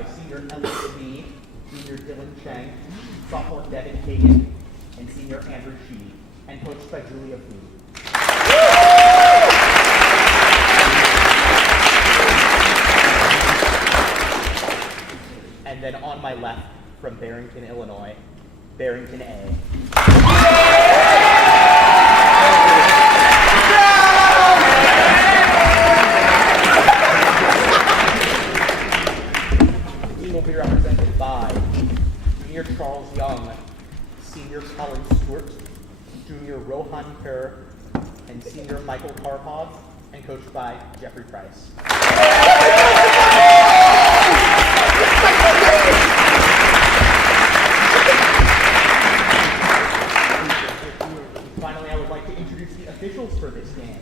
by senior Elliot Lee, junior Dylan Cheng, sophomore Devin Kagan, and senior Andrew Shee, and coached by Julia Fu. And then on my left, from Barrington, Illinois, Barrington A. The team will be represented by junior Charles Young, senior Colin Stewart, junior Rohan Kerr, and senior Michael Karpov, and coached by Jeffrey Price. Finally, I would like to introduce the officials for this game.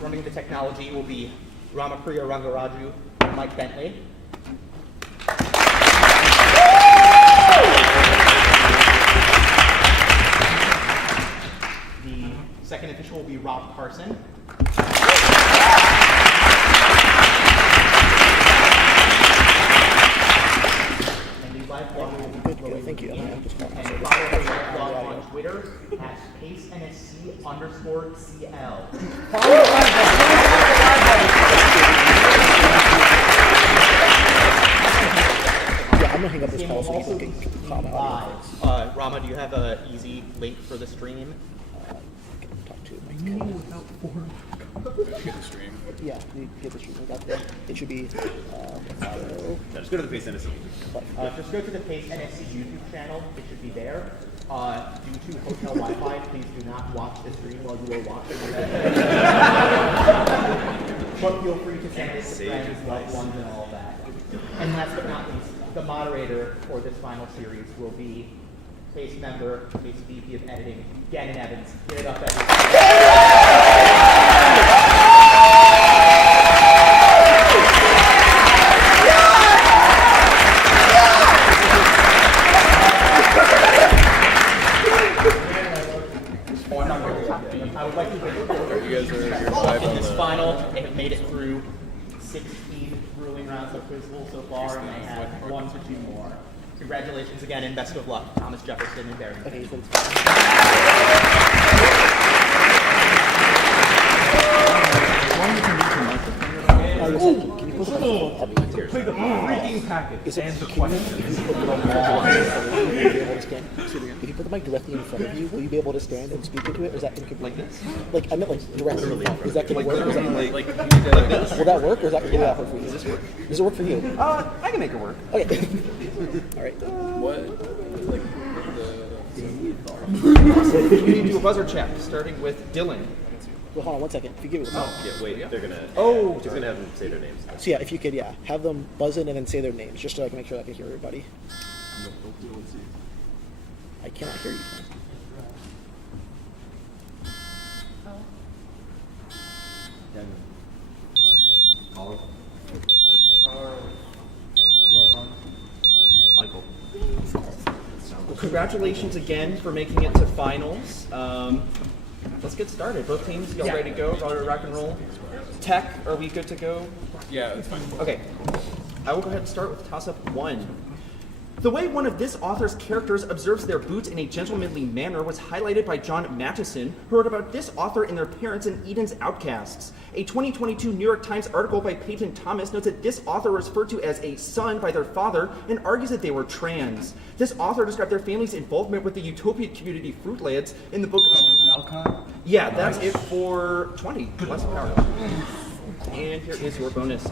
Running the technology will be Ramapriya Rangaraju and Mike Bentley. The second official will be Rob Carson. Thank you. And follow the blog on Twitter at PaceNSC_CL. Yeah, I'm gonna hang up this call so people can comment on Live. Rama, do you have an easy link for the stream? talk to Mike. Get the stream. Yeah, we get the stream link out there. It should be. Just go to the Pace NSC. Just go to the Pace NSC YouTube channel. It should be there. Due to hotel Wi-Fi, please do not watch the stream while you are watching it. But feel free to send it to friends, loved ones, and all of that. And last but not least, the moderator for this final series will be Pace member, Pace VP of Editing, Gannon Evans. Give it up, I would like to thank You guys are live in on this the final. They have made it through 16 grueling rounds of Quizbowl so far, and they have 1 to 2 more. Congratulations again, and best of luck, Thomas Jefferson and Barrington. Okay, thanks. Can you put the Play the freaking packet and the question. If you put the mic directly in front of you, will you be able to stand and speak into it, or is that inconvenient? Like I meant like directly in front. Is that going to work? Will that work, or is that going to work for you? Does it work for you? I can make it work. Okay. All right. what? Like We need to do a buzzer check, starting with Dylan. Well, hold on 1 second. If you give me the mic. Yeah, wait, they're gonna. Oh, She's gonna have them say their names. So yeah, if you could, have them buzz in and then say their names, just so I can make sure I can hear everybody. I cannot hear you. Colin. Michael. Well, congratulations again for making it to finals. Let's get started. Both teams, y'all ready to go? Rock and roll. Tech, are we good to go? yeah, it's fine. Okay. I will go ahead and start with toss-up 1. The way one of this author's characters observes their boots in a gentlemanly manner was highlighted by John Mattison, who wrote about this author and their parents in Eden's Outcasts. A 2022 New York Times article by Peyton Thomas notes that this author was referred to as a son by their father and argues that they were trans. This author described their family's involvement with the utopian community Fruitlands in the book... Alcon? Yeah, that's it for 20. Less power. And here is your bonus.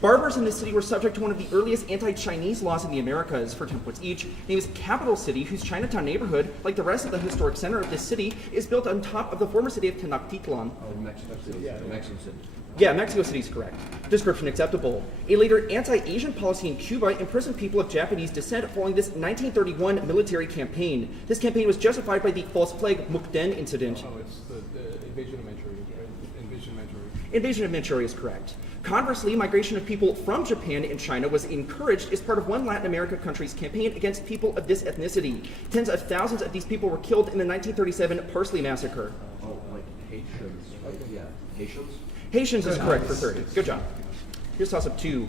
Barbers in this city were subject to one of the earliest anti-Chinese laws in the Americas for 10 points each. Named as Capital City, whose Chinatown neighborhood, like the rest of the historic center of this city, is built on top of the former city of Tenochtitlan. Oh, Mexico City. Yeah, Mexico City. Yeah, Mexico City is correct. Description acceptable. A later anti-Asian policy in Cuba imprisoned people of Japanese descent following this 1931 military campaign. This campaign was justified by the false flag Mukden incident. Oh, it's the invasion of Manchuria, right? Invasion of Manchuria. Invasion of Manchuria is correct. Conversely, migration of people from Japan and China was encouraged as part of one Latin American country's campaign against people of this ethnicity. Tens of thousands of these people were killed in the 1937 Parsley Massacre. Oh, like Haitians, right? Yeah. Haitians? Haitians is correct for 30. Good job. Here's toss-up 2.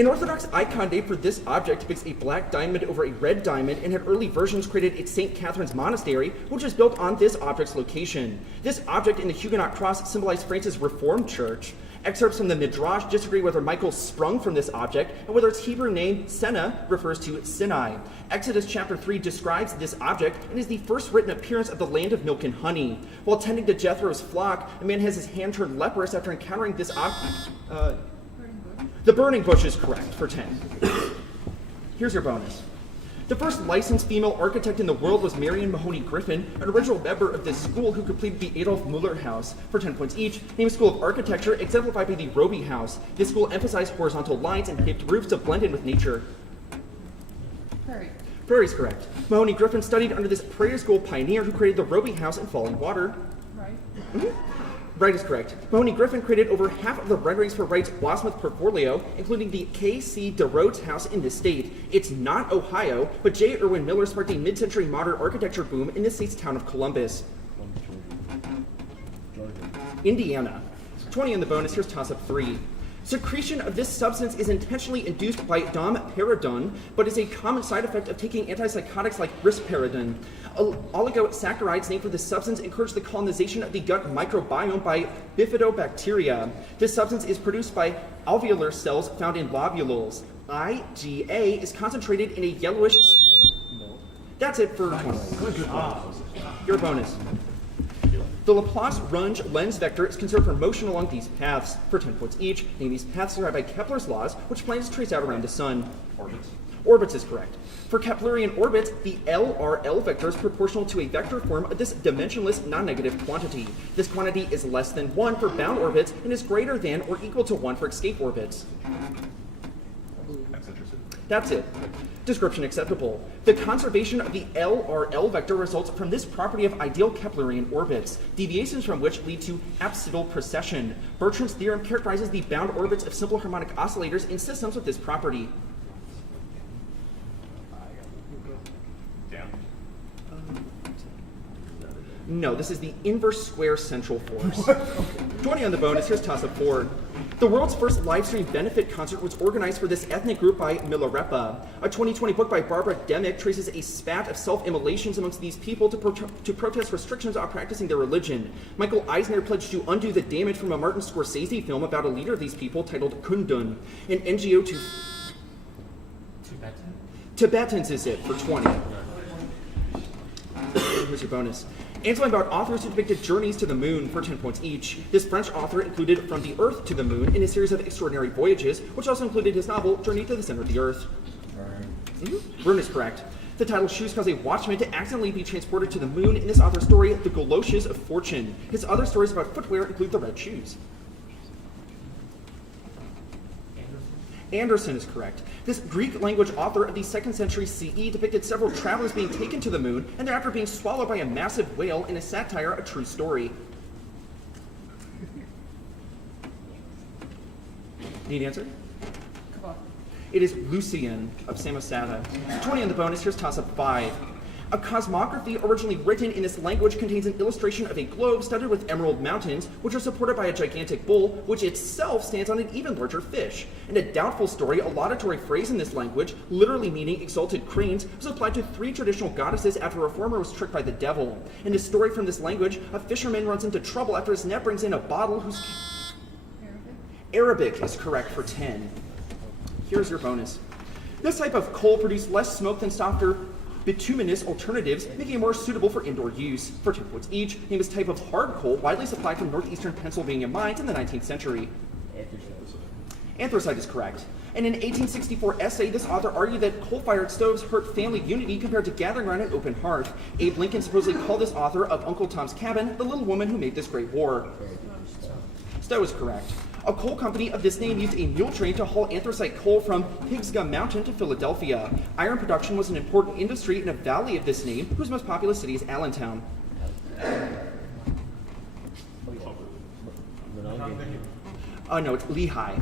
An Orthodox icon name for this object depicts a black diamond over a red diamond and had early versions created at St. Catherine's Monastery, which was built on this object's location. This object in the Huguenot cross symbolized France's Reformed Church. Excerpts from the Midrash disagree whether Michael sprung from this object and whether its Hebrew name, Senna, refers to Sinai. Exodus chapter 3 describes this object and is the first written appearance of the land of milk and honey. While tending to Jethro's flock, a man has his hand turned leprous after encountering this object. The burning bush is correct for 10. Here's your bonus. The first licensed female architect in the world was Marion Mahoney Griffin, an original member of this school who completed the Adolf Muller House for 10 points each, named School of Architecture, exemplified by the Roby House. This school emphasized horizontal lines and hipped roofs to blend in with nature. Prairie. Prairie's correct. Mahoney Griffin studied under this prairie school pioneer who created the Roby House and Falling Water. Right. Wright is correct. Mahoney Griffin created over half of the renderings for Wright's Wasmuth portfolio, including the K.C. DeRhodes House in this state. It's not Ohio, but J. Irwin Miller sparked a mid-century modern architecture boom in this state's town of Columbus. Indiana. 20 on the bonus, here's toss-up 3. Secretion of this substance is intentionally induced by domperidone, but is a common side effect of taking antipsychotics like risperidone. Oligosaccharides named for this substance encourage the colonization of the gut microbiome by bifidobacteria. This substance is produced by alveolar cells found in lobules. IgA is concentrated in a yellowish... That's it for 20. Your bonus. The Laplace-Runge lens vector is conserved for motion along these paths for 10 points each. Name these paths derived by Kepler's laws, which planets trace out around the sun. Orbits. Orbits is correct. For Keplerian orbits, the LRL vector is proportional to a vector form of this dimensionless non-negative quantity. This quantity is less than 1 for bound orbits and is greater than or equal to 1 for escape orbits. Eccentricity. That's it. Description acceptable. The conservation of the LRL vector results from this property of ideal Keplerian orbits, deviations from which lead to apsidal precession. Bertrand's theorem characterizes the bound orbits of simple harmonic oscillators in systems with this property. Down. No, this is the inverse square central force. 20 on the bonus, here's toss-up 4. The world's first live stream benefit concert was organized for this ethnic group by Milarepa. A 2020 book by Barbara Demick traces a spat of self-immolations amongst these people to protest restrictions on practicing their religion. Michael Eisner pledged to undo the damage from a Martin Scorsese film about a leader of these people titled Kundun, an NGO to... Tibetans is it for 20. Here's your bonus. Answering about authors who depicted journeys to the moon for 10 points each. This French author included From the Earth to the Moon in a series of extraordinary voyages, which also included his novel Journey to the Center of the Earth. Verne is correct. The title Shoes cause a watchman to accidentally be transported to the moon in this author's story, The Goloshes of Fortune. His other stories about footwear include The Red Shoes. Anderson is correct. This Greek language author of the 2nd century CE depicted several travelers being taken to the moon and thereafter being swallowed by a massive whale in a satire, A True Story. Need an answer? Come on. It is Lucian of Samosata. 20 on the bonus, here's toss-up 5. A cosmography originally written in this language contains an illustration of a globe studded with emerald mountains, which are supported by a gigantic bull, which itself stands on an even larger fish. In a doubtful story, a laudatory phrase in this language, literally meaning exalted cranes, was applied to 3 traditional goddesses after a reformer was tricked by the devil. In a story from this language, a fisherman runs into trouble after his net brings in a bottle whose... Arabic is correct for 10. Here's your bonus. This type of coal produced less smoke than softer bituminous alternatives, making it more suitable for indoor use. For 10 points each, name this type of hard coal widely supplied from northeastern Pennsylvania mines in the 19th century. Anthracite is correct. In an 1864 essay, this author argued that coal-fired stoves hurt family unity compared to gathering around an open hearth. Abe Lincoln supposedly called this author of Uncle Tom's Cabin the little woman who made this great war. Stowe is correct. A coal company of this name used a mule train to haul anthracite coal from Pigsgum Mountain to Philadelphia. Iron production was an important industry in a valley of this name, whose most populous city is Allentown. No, it's Lehigh.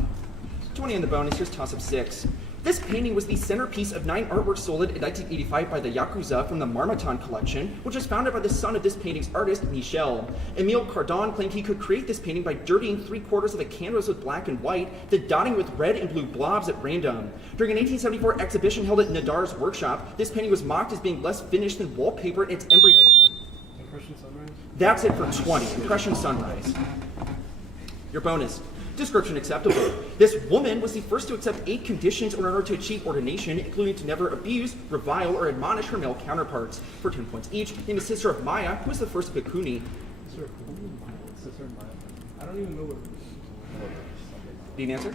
20 on the bonus, here's toss-up 6. This painting was the centerpiece of 9 artworks sold in 1985 by the Yakuza from the Marmottan collection, which was founded by the son of this painting's artist, Michel. Emile Cardon claimed he could create this painting by dirtying 3/4 of a canvas with black and white, then dotting with red and blue blobs at random. During a 1874 exhibition held at Nadar's workshop, this painting was mocked as being less finished than wallpaper in its embryo. Impression sunrise? That's it for 20. Impression sunrise. Your bonus. Description acceptable. This woman was the first to accept 8 conditions in order to achieve ordination, including to never abuse, revile, or admonish her male counterparts. For 10 points each, named the sister of Maya, who was the first bhikkhuni. Sister Maya. I don't even know what. Need an answer?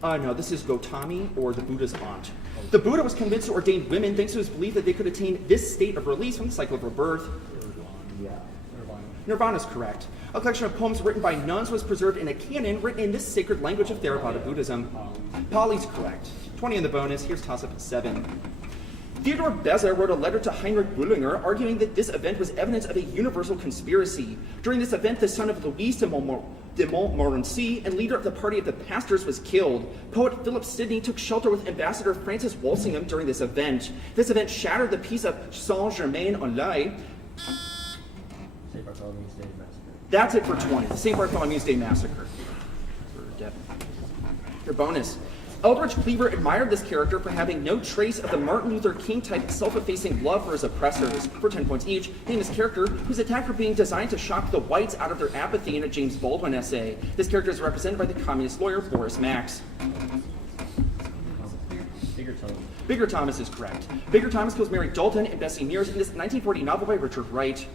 No, this is Gautami, or the Buddha's aunt. The Buddha was convinced to ordain women thanks to his belief that they could attain this state of release from the cycle of rebirth. Nirvana is correct. A collection of poems written by nuns was preserved in a canon written in this sacred language of Theravada Buddhism. Pali's correct. 20 in the bonus. Here's toss-up at 7. Theodore Beza wrote a letter to Heinrich Bullinger arguing that this event was evidence of a universal conspiracy. During this event, the son of Louise de Montmorency and leader of the party of the pastors was killed. Poet Philip Sidney took shelter with Ambassador Francis Walsingham during this event. This event shattered the peace of Saint-Germain-en-Laye. St. Bartholomew's Day Massacre. That's it for 20. The St. Bartholomew's Day Massacre. For Devin. Your bonus. Eldridge Cleaver admired this character for having no trace of the Martin Luther King type self-effacing love for his oppressors. For 10 points each, name this character, who's attacked for being designed to shock the whites out of their apathy in a James Baldwin essay. This character is represented by the communist lawyer Boris Max. Bigger Thomas is correct. Bigger Thomas kills Mary Dalton and Bessie Mears in this 1940 novel by Richard Wright.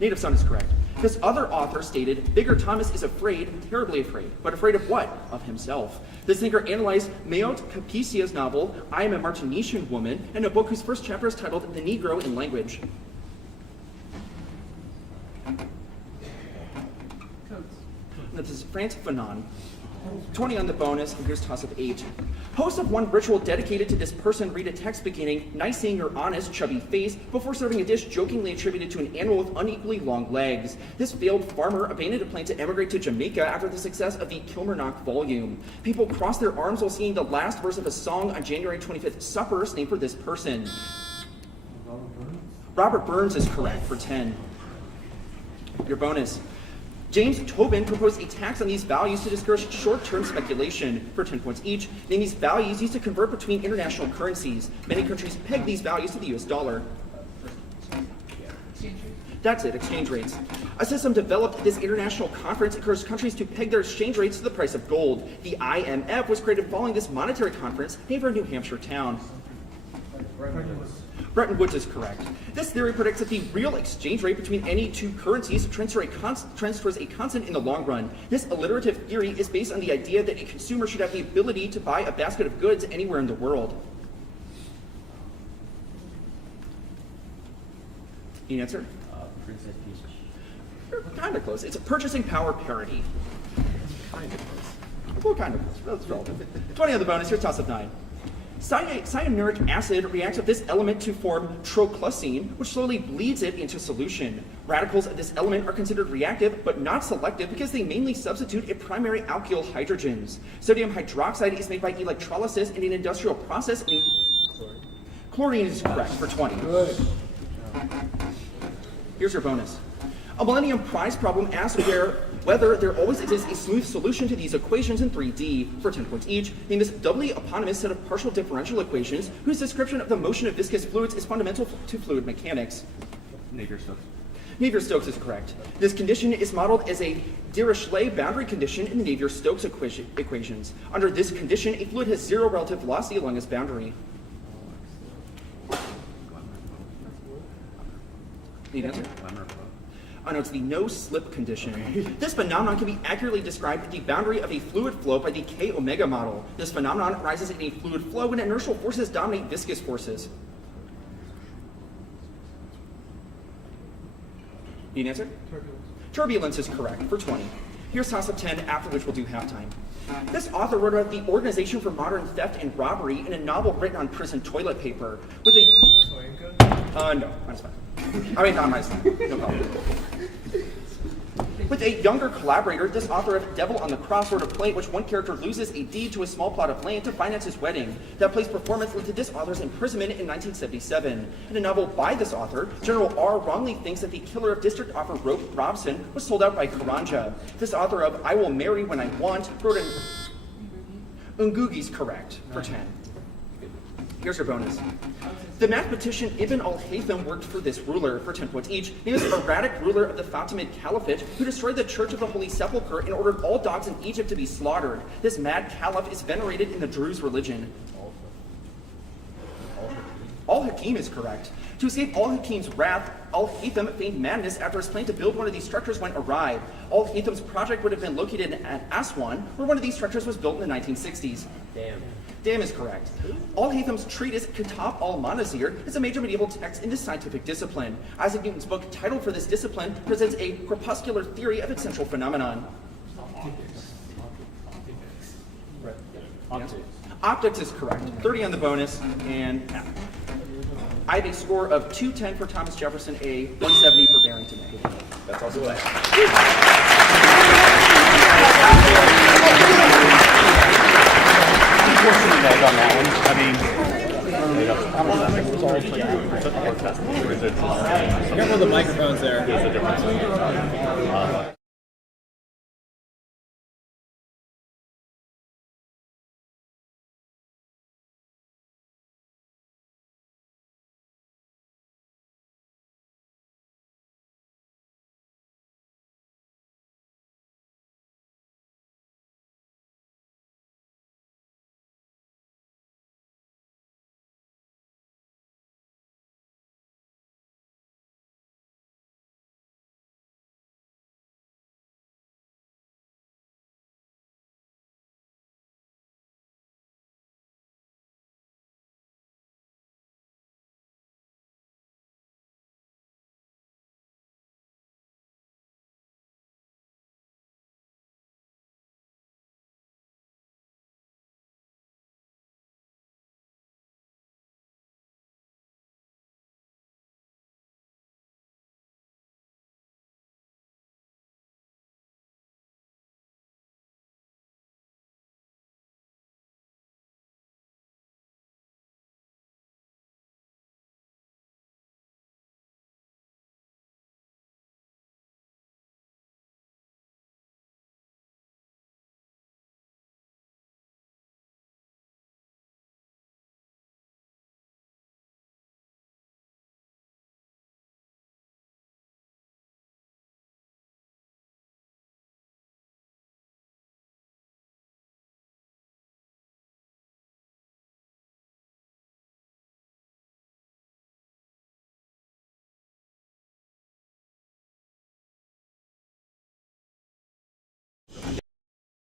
Native Son is correct. This other author stated, Bigger Thomas is afraid, terribly afraid. But afraid of what? Of himself. This thinker analyzed Mayotte Capicia's novel, I Am a Martinician Woman, in a book whose first chapter is titled The Negro in Language. This is France Fanon. 20 on the bonus, and here's toss-up 8. Hosts of one ritual dedicated to this person read a text beginning, nice seeing your honest, chubby face, before serving a dish jokingly attributed to an animal with unequally long legs. This failed farmer abandoned a plan to emigrate to Jamaica after the success of the Kilmarnock volume. People crossed their arms while singing the last verse of a song on January 25th suppers named for this person. Robert Burns is correct for 10. Your bonus. James Tobin proposed a tax on these values to discourage short-term speculation. For 10 points each, name these values used to convert between international currencies. Many countries peg these values to the US dollar. That's it, exchange rates. A system developed at this international conference encouraged countries to peg their exchange rates to the price of gold. The IMF was created following this monetary conference named for a New Hampshire town. Bretton Woods is correct. This theory predicts that the real exchange rate between any two currencies trends towards a constant in the long run. This alliterative theory is based on the idea that a consumer should have the ability to buy a basket of goods anywhere in the world. Any answer? Princess Peach. You're kind of close. It's a purchasing power parity. Kind of close. Well, kind of close. That's relevant. 20 on the bonus. Here's toss-up 9. Cyanuric acid reacts with this element to form troclosine, which slowly bleeds it into solution. Radicals of this element are considered reactive, but not selective because they mainly substitute a primary alkyl hydrogens. Sodium hydroxide is made by electrolysis in an industrial process. Chlorine is correct for 20. Good. Here's your bonus. A Millennium Prize problem asks whether there always exists a smooth solution to these equations in 3D. For 10 points each, name this doubly eponymous set of partial differential equations whose description of the motion of viscous fluids is fundamental to fluid mechanics. Navier-Stokes. Navier-Stokes is correct. This condition is modeled as a Dirichlet boundary condition in the Navier-Stokes equations. Under this condition, a fluid has zero relative velocity along its boundary. Need an answer? Oh no, it's the no-slip condition. This phenomenon can be accurately described at the boundary of a fluid flow by the K-omega model. This phenomenon arises in a fluid flow when inertial forces dominate viscous forces. Need an answer? Turbulence is correct for 20. Here's toss-up 10, after which we'll do halftime. This author wrote about the Organization for Modern Theft and Robbery in a novel written on prison toilet paper with a... Soyinka? No, minus 5. I mean, not minus 5. No problem. With a younger collaborator, this author of Devil on the Cross wrote a play in which one character loses a deed to a small plot of land to finance his wedding. That play's performance led to this author's imprisonment in 1977. In a novel by this author, General R. wrongly thinks that the killer of District Officer Robson was sold out by Karanja. This author of I Will Marry When I Want wrote an... Ungugi's correct for 10. Here's your bonus. The mathematician Ibn al-Haytham worked for this ruler for 10 points each. He was an erratic ruler of the Fatimid Caliphate who destroyed the Church of the Holy Sepulchre and ordered all dogs in Egypt to be slaughtered. This mad caliph is venerated in the Druze religion. Al-Hakim is correct. To escape Al-Hakim's wrath, Al-Haytham feigned madness after his plan to build one of these structures went awry. Al-Haytham's project would have been located at Aswan, where one of these structures was built in the 1960s. Damn is correct. Al-Haytham's treatise Kitab al-Manazir is a major medieval text in this scientific discipline. Isaac Newton's book, titled for this discipline, presents a corpuscular theory of its central phenomenon. Optics is correct. 30 on the bonus, and I have a score of 210 for Thomas Jefferson, a 170 for Barrington A. That's also what I on that one. I mean, Careful with the microphones there. there's a difference.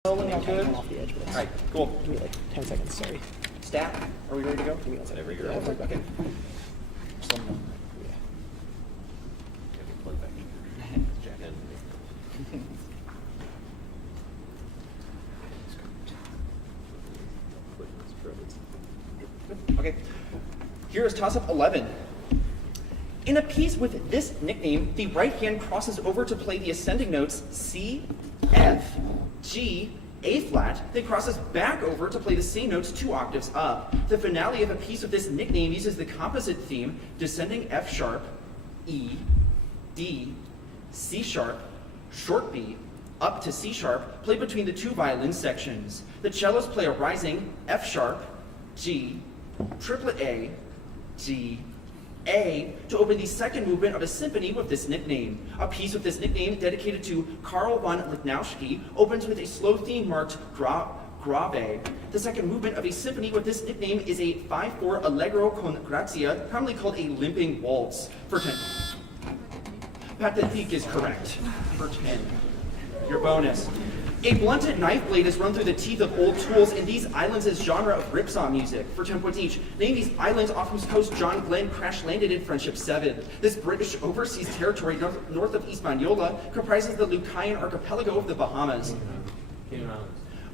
Good. Off the edge, but All right, cool. give me like 10 seconds, sorry. Stat, are we ready to go? Give me one second. Whenever you're Yeah, ready. okay. Okay, here is toss-up 11. In a piece with this nickname, the right hand crosses over to play the ascending notes C, F, G, A flat, then crosses back over to play the same notes 2 octaves up. The finale of a piece with this nickname uses the composite theme descending F sharp, E, D, C sharp, short B, up to C sharp, played between the 2 violin sections. The cellos play a rising F sharp, G, triplet A, G, A to open the second movement of a symphony with this nickname. A piece with this nickname dedicated to Karl von Lichnowsky opens with a slow theme marked Grave. The second movement of a symphony with this nickname is a 5/4 Allegro con grazia, commonly called a limping waltz. For 10. Pathétique is correct. For 10. Your bonus. A blunted knife blade is run through the teeth of old tools in these islands as genre of ripsaw music, for 10 points each. Name these islands off whose coast John Glenn crash-landed in Friendship 7. This British overseas territory north of Hispaniola comprises the Lucayan archipelago of the Bahamas.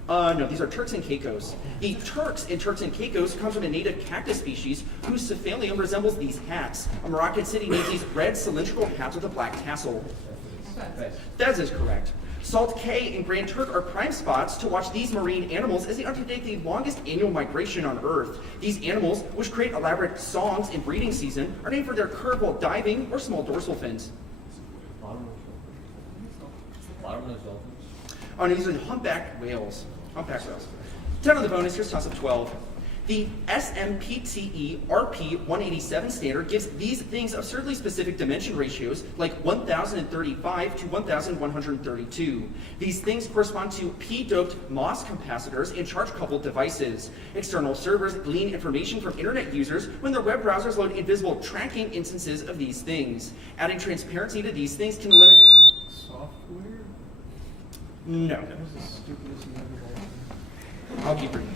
No, these are Turks and Caicos. The Turks in Turks and Caicos comes from a native cactus species whose cephalium resembles these hats. A Moroccan city names these red cylindrical hats with a black tassel. Fez is correct. Salt Cay and Grand Turk are prime spots to watch these marine animals as they undertake the longest annual migration on Earth. These animals, which create elaborate songs in breeding season, are named for their curve while diving or small dorsal fins. Bottlenose dolphins. Oh, no, these are humpback whales. Humpback whales. 10 on the bonus, here's toss-up 12. The SMPTE RP187 standard gives these things absurdly specific dimension ratios like 1035 to 1132. These things correspond to p-doped MOS capacitors and charge-coupled devices. External servers glean information from internet users when their web browsers load invisible tracking instances of these things. Adding transparency to these things can limit... Software? No. That was the stupidest thing ever. I'll keep reading.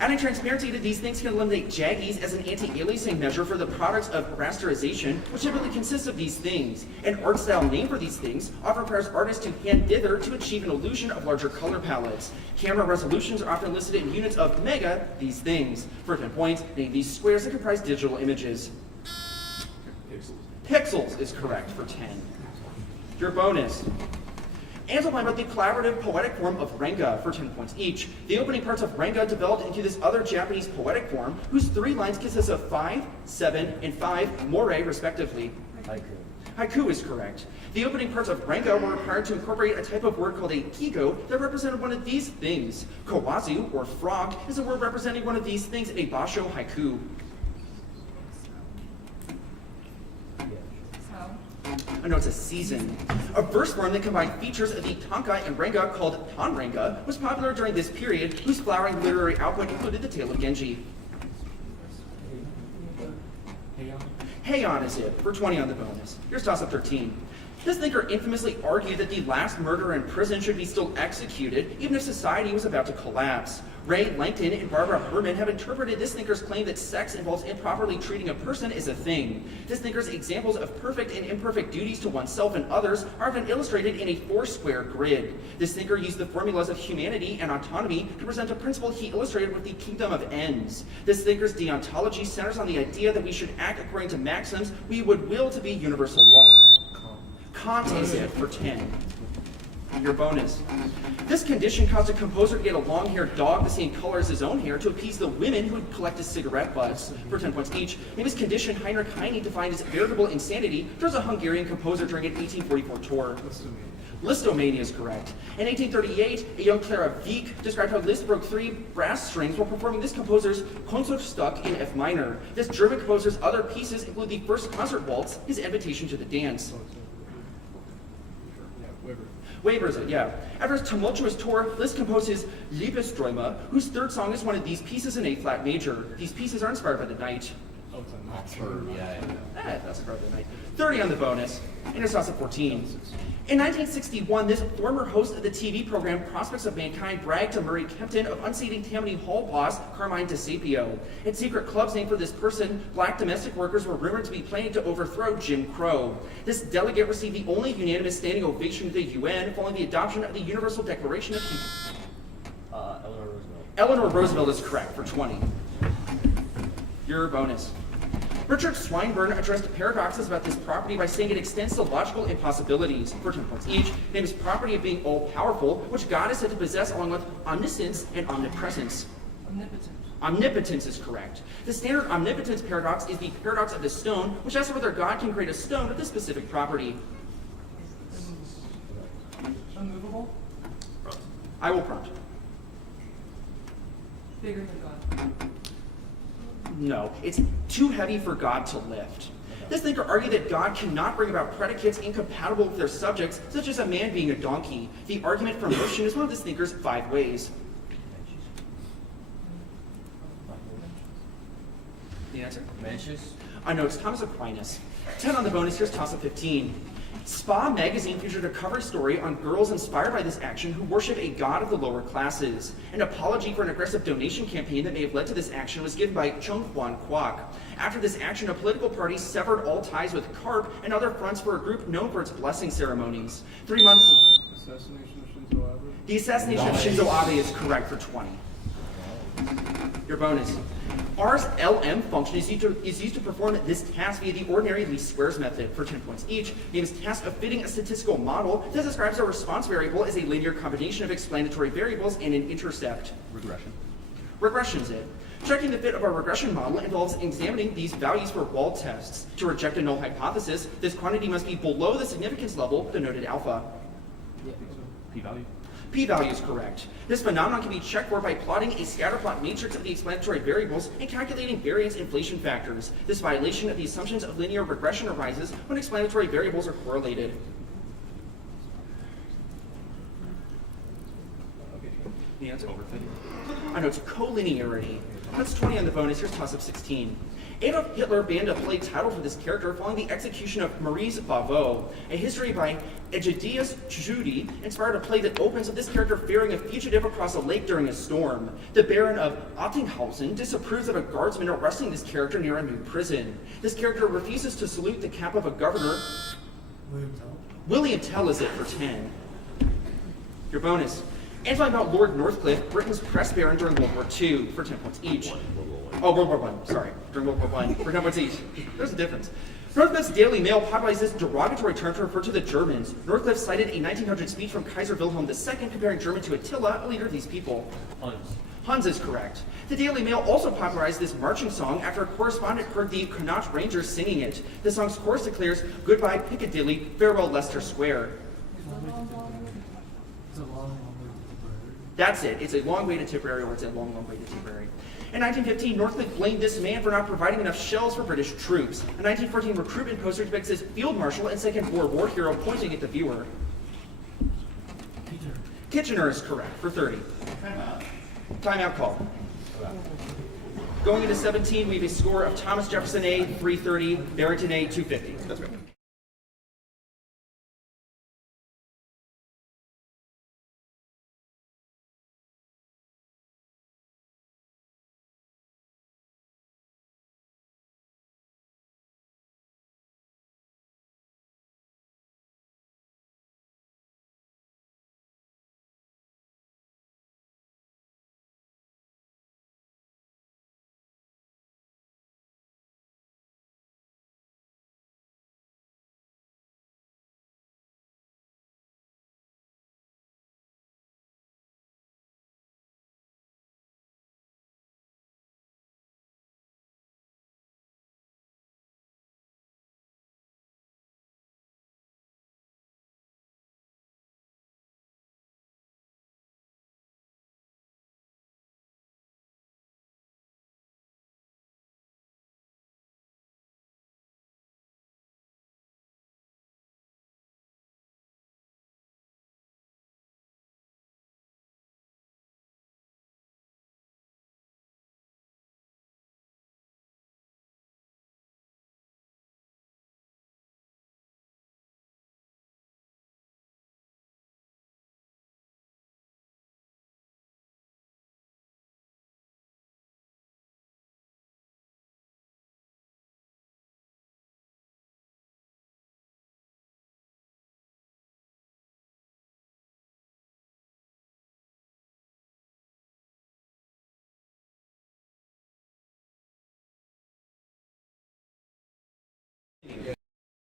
Adding transparency to these things can eliminate jaggies as an anti-aliasing measure for the products of rasterization, which typically consists of these things. An art-style name for these things often requires artists to hand dither to achieve an illusion of larger color palettes. Camera resolutions are often listed in units of mega these things. For 10 points, name these squares that comprise digital images. Pixels is correct for 10. Your bonus. And we'll learn about the collaborative poetic form of Renga for 10 points each. The opening parts of Renga developed into this other Japanese poetic form, whose 3 lines consist of 5, 7, and 5 moire, respectively. Haiku. Haiku is correct. The opening parts of Renga were required to incorporate a type of word called a kigo that represented one of these things. Kawazu, or frog, is a word representing one of these things in a basho haiku. No, it's a season. A verse form that combined features of the tanka and renga called tanrenga was popular during this period, whose flowering literary output included the Tale of Genji. Heian is it, for 20 on the bonus. Here's toss-up 13. This thinker infamously argued that the last murderer in prison should be still executed, even if society was about to collapse. Ray Langton and Barbara Herman have interpreted this thinker's claim that sex involves improperly treating a person as a thing. This thinker's examples of perfect and imperfect duties to oneself and others are often illustrated in a 4-square grid. This thinker used the formulas of humanity and autonomy to present a principle he illustrated with the kingdom of ends. This thinker's deontology centers on the idea that we should act according to maxims we would will to be universal law. Kant is it for 10. Your bonus. This condition caused a composer to get a long-haired dog the same color as his own hair to appease the women who would collect his cigarette butts for 10 points each. In this condition, Heinrich Heine defined as veritable insanity towards a Hungarian composer during an 1844 tour. Listomania is correct. In 1838, a young Clara Wieck described how Liszt broke 3 brass strings while performing this composer's Konzertstück in F minor. This German composer's other pieces include the first concert waltz, his invitation to the dance. Weber's it, yeah. After his tumultuous tour, Liszt composed his Liebesträume, whose 3rd song is one of these pieces in A flat major. These pieces are inspired by the night. Oh, it's a nocturne. That's inspired by the night. 30 on the bonus, and it's also 14. In 1961, this former host of the TV program Prospects of Mankind bragged to Murray Kempton of unseating Tammany Hall boss Carmine DeSapio. At secret clubs named for this person, black domestic workers were rumored to be planning to overthrow Jim Crow. This delegate received the only unanimous standing ovation of the UN following the adoption of the Universal Declaration of Human Rights. Eleanor Roosevelt. Eleanor Roosevelt is correct for 20. Your bonus. Richard Swinburne addressed paradoxes about this property by saying it extends to logical impossibilities for 10 points each. Name is property of being all-powerful, which God is said to possess along with omniscience and omnipresence. Omnipotent. Omnipotence is correct. The standard omnipotence paradox is the paradox of the stone, which asks whether God can create a stone with a specific property. Unmovable. I will prompt. Bigger than God. No, it's too heavy for God to lift. This thinker argued that God cannot bring about predicates incompatible with their subjects, such as a man being a donkey. The argument for motion is one of this thinker's 5 ways. The answer? Manches. No, it's Thomas Aquinas. 10 on the bonus, here's toss of 15. Spa magazine featured a cover story on girls inspired by this action who worship a god of the lower classes. An apology for an aggressive donation campaign that may have led to this action was given by Chung Hwan Kwok. After this action, a political party severed all ties with CARP and other fronts for a group known for its blessing ceremonies. 3 months... Assassination of Shinzo Abe? The assassination of Shinzo Abe is correct for 20. Your bonus. R's LM function is used to perform this task via the ordinary least squares method for 10 points each. Name is task of fitting a statistical model that describes a response variable as a linear combination of explanatory variables and an intercept. Regression. Regression's it. Checking the fit of our regression model involves examining these values for wall tests. To reject a null hypothesis, this quantity must be below the significance level denoted alpha. P-value. P-value is correct. This phenomenon can be checked for by plotting a scatterplot matrix of the explanatory variables and calculating variance inflation factors. This violation of the assumptions of linear regression arises when explanatory variables are correlated. The answer? I know it's collinearity. That's 20 on the bonus. Here's toss-up 16. Adolf Hitler banned a play title for this character following the execution of Maurice Bavoux. A history by Egidius Judy inspired a play that opens with this character ferrying a fugitive across a lake during a storm. The Baron of Ottinghausen disapproves of a guardsman arresting this character near a new prison. This character refuses to salute the cap of a governor. William Tell is it for 10. Your bonus. Answering about Lord Northcliffe, Britain's press baron during World War II, for 10 points each. Oh, World War I, sorry. During World War I, for 10 points each. There's a difference. Northcliffe's Daily Mail popularized this derogatory term to refer to the Germans. Northcliffe cited a 1900 speech from Kaiser Wilhelm II comparing German to Attila, a leader of these people. Huns. Huns is correct. The Daily Mail also popularized this marching song after a correspondent heard the Connaught Rangers singing it. The song's chorus declares, "Goodbye Piccadilly, farewell Leicester Square." That's it. It's a long way to Tipperary, or it's a long, long way to Tipperary. In 1915, Northcliffe blamed this man for not providing enough shells for British troops. A 1914 recruitment poster depicts his field marshal and Second World War hero pointing at the viewer. Kitchener is correct for 30. Timeout call. Going into 17, we have a score of Thomas Jefferson A, 330, Barrington A, 250. That's right.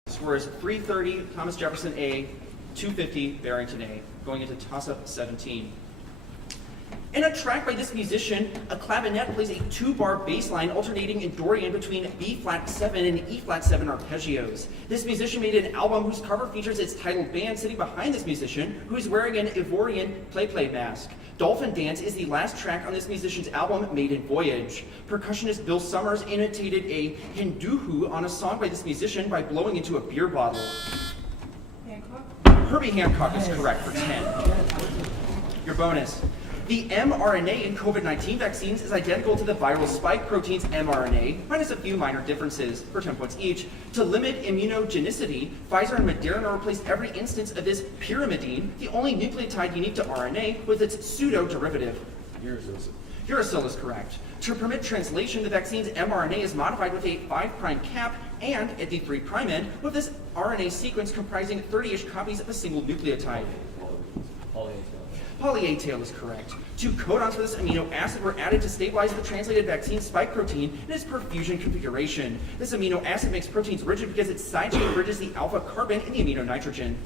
Score is 330, Thomas Jefferson A, 250, Barrington A. Going into toss-up 17. In a track by this musician, a clavinet plays a 2-bar bass line alternating in Dorian between B-flat 7 and E-flat 7 arpeggios. This musician made an album whose cover features its titled band sitting behind this musician, who is wearing an Ivorian play-play mask. Dolphin Dance is the last track on this musician's album, Maiden Voyage. Percussionist Bill Summers imitated a Hinduhu on a song by this musician by blowing into a beer bottle. Hancock? Herbie Hancock is correct for 10. Your bonus. The mRNA in COVID-19 vaccines is identical to the viral spike protein's mRNA, minus a few minor differences, for 10 points each. To limit immunogenicity, Pfizer and Moderna replaced every instance of this pyrimidine, the only nucleotide unique to RNA, with its pseudo-derivative. Uracil is correct. To permit translation, the vaccine's mRNA is modified with a 5' cap and, at the 3' end, with this RNA sequence comprising 30-ish copies of a single nucleotide. Poly A tail is correct. 2 codons for this amino acid were added to stabilize the translated vaccine spike protein in its perfusion configuration. This amino acid makes proteins rigid because its side chain bridges the alpha carbon in the amino nitrogen.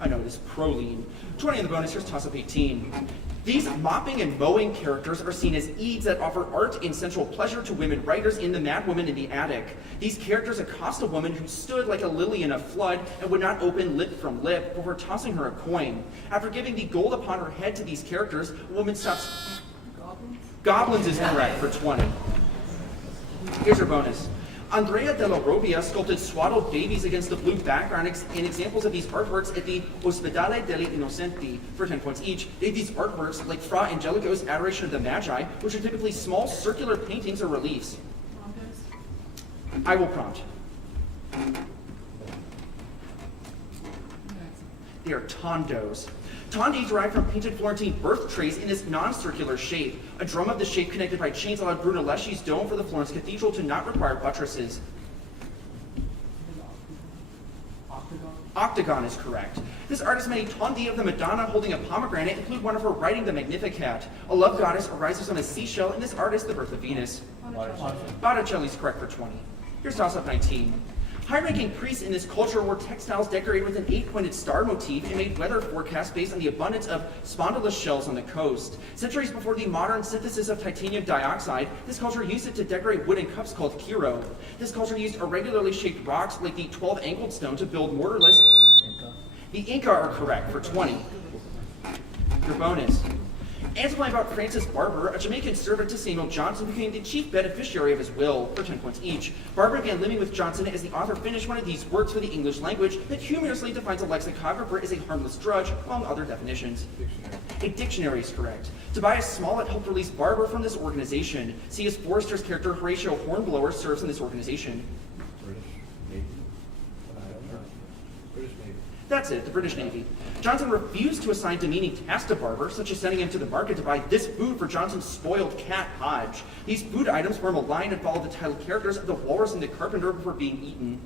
I know, it is proline. 20 in the bonus, here's toss-up 18. These mopping and mowing characters are seen as Eves that offer art and sensual pleasure to women writers in The Mad Woman in the Attic. These characters accost a woman who stood like a lily in a flood and would not open lip from lip before tossing her a coin. After giving the gold upon her head to these characters, a woman stops. Goblins is correct for 20. Here's your bonus. Andrea della Robbia sculpted swaddled babies against the blue background in examples of these artworks at the Ospedale degli Innocenti for 10 points each. They these artworks like Fra Angelico's Adoration of the Magi, which are typically small circular paintings or reliefs. I will prompt. They are tondos. Tondi derived from painted Florentine birth trays in this non-circular shape. A drum of the shape connected by chains allowed Brunelleschi's dome for the Florence Cathedral to not require buttresses. Octagon is correct. This artist made a tondi of the Madonna holding a pomegranate, include one of her riding the Magnificat. A love goddess arises on a seashell in this artist, the birth of Venus. Botticelli is correct for 20. Here's toss-up 19. High-ranking priests in this culture wore textiles decorated with an 8-pointed star motif and made weather forecasts based on the abundance of spondylus shells on the coast. Centuries before the modern synthesis of titanium dioxide, this culture used it to decorate wooden cups called kiro. This culture used irregularly shaped rocks like the 12-angled stone to build mortarless. The Inca are correct for 20. Your bonus. Antoine about Francis Barber, a Jamaican servant to Samuel Johnson, became the chief beneficiary of his will for 10 points each. Barber began living with Johnson as the author finished one of these works for the English language that humorously defines a lexicographer as a harmless drudge, among other definitions. A dictionary is correct. Tobias Smollett helped release Barber from this organization. C.S. Forrester's character Horatio Hornblower serves in this organization. That's it, the British Navy. Johnson refused to assign demeaning tasks to Barber, such as sending him to the market to buy this food for Johnson's spoiled cat, Hodge. These food items form a line and follow the titled characters of the walrus and the carpenter before being eaten.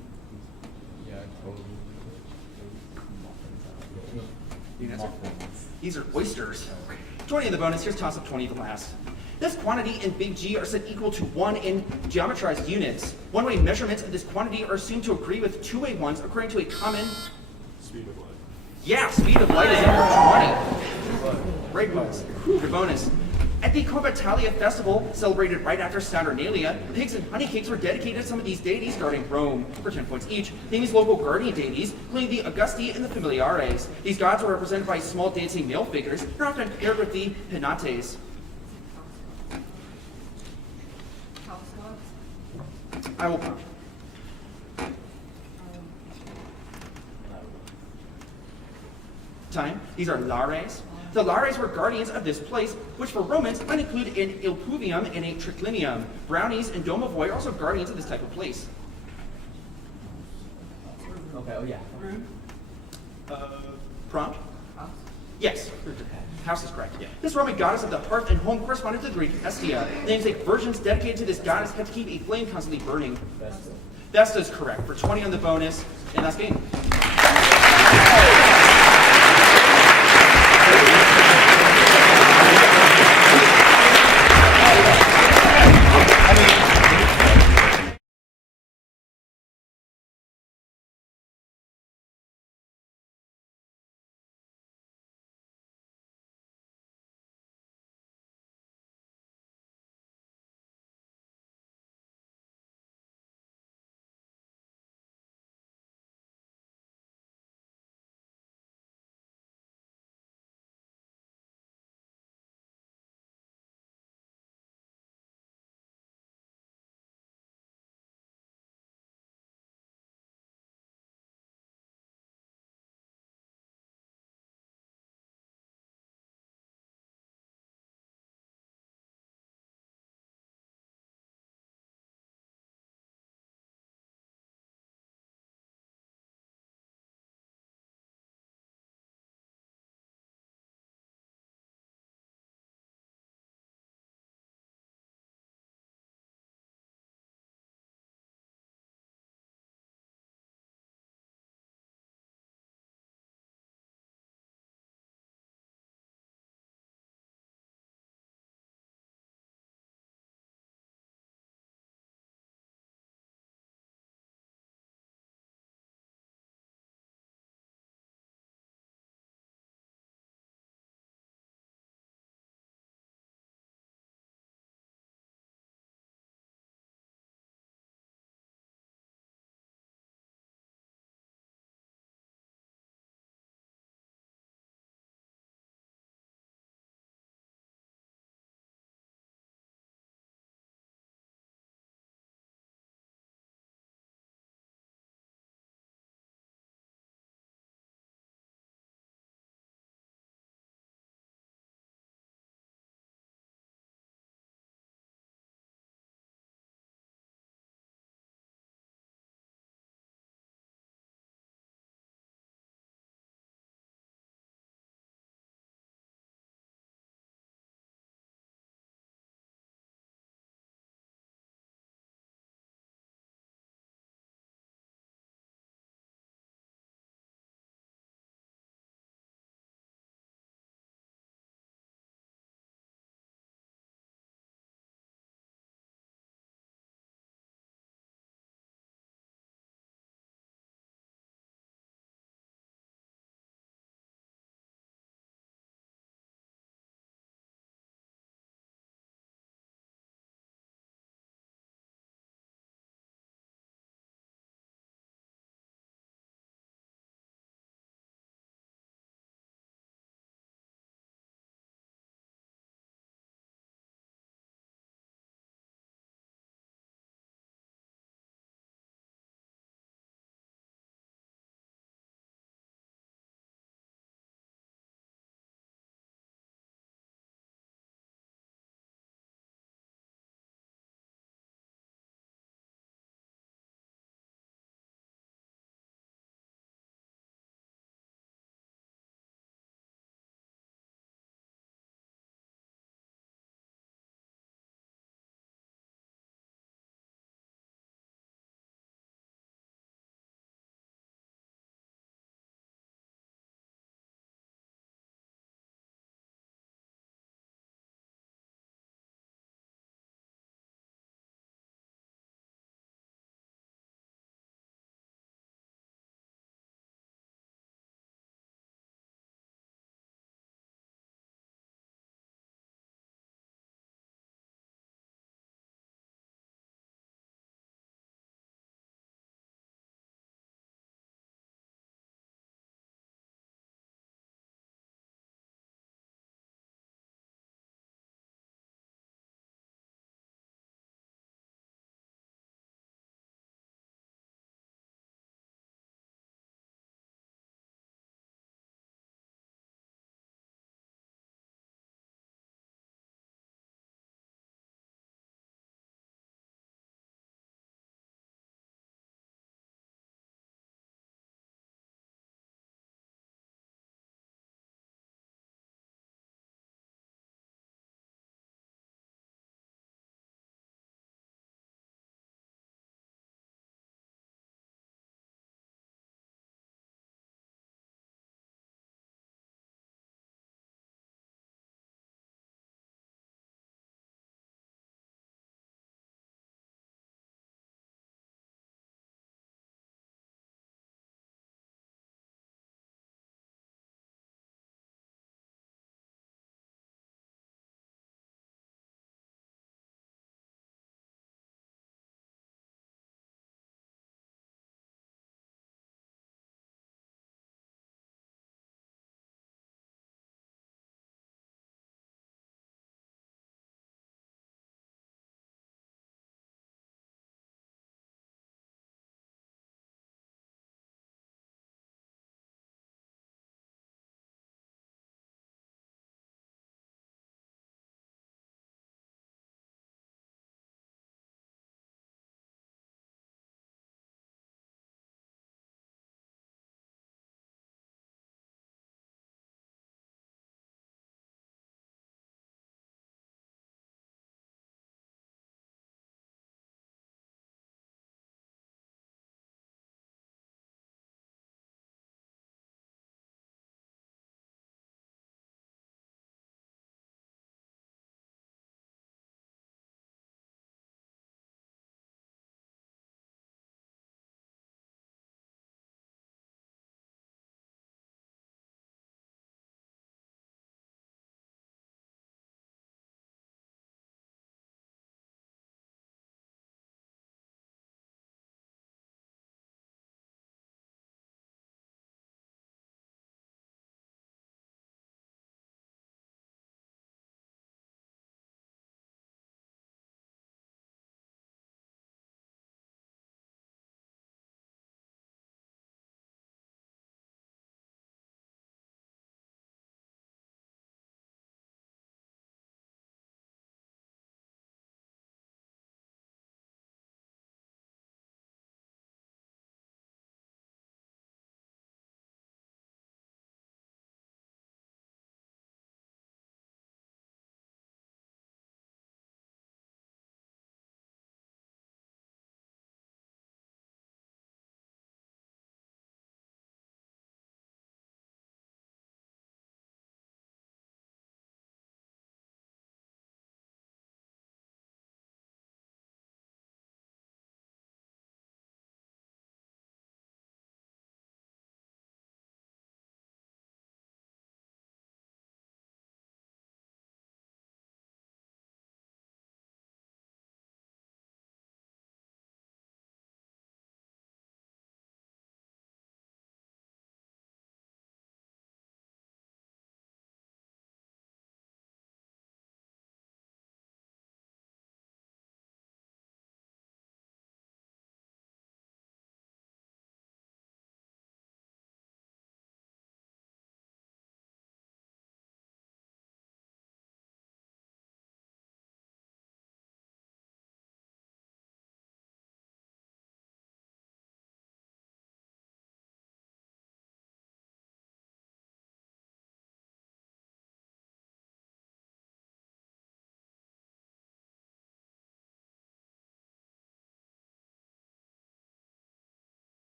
These are oysters. 20 in the bonus, here's toss-up 20, the last. This quantity and big G are set equal to 1 in geometrized units. One-way measurements of this quantity are assumed to agree with two-way ones according to a common... Speed of light. Yeah, speed of light is in for 20. Great buzz. Your bonus. At the Convitalia festival, celebrated right after Saturnalia, pigs and honey cakes were dedicated to some of these deities guarding Rome, for 10 points each. These local guardian deities, including the Augusti and the Familiares. These gods were represented by small dancing male figures, and are often paired with the Penates. I will prompt. Time. These are lares. The lares were guardians of this place, which for Romans might include an ilpuvium and a triclinium. Brownies and domovoy are also guardians of this type of place. Okay, oh yeah. Prompt? Yes. House is correct. Yeah. This Roman goddess of the hearth and home corresponded to the Greek Hestia. Names like virgins dedicated to this goddess had to keep a flame constantly burning. Vesta is correct for 20 on the bonus, and that's game.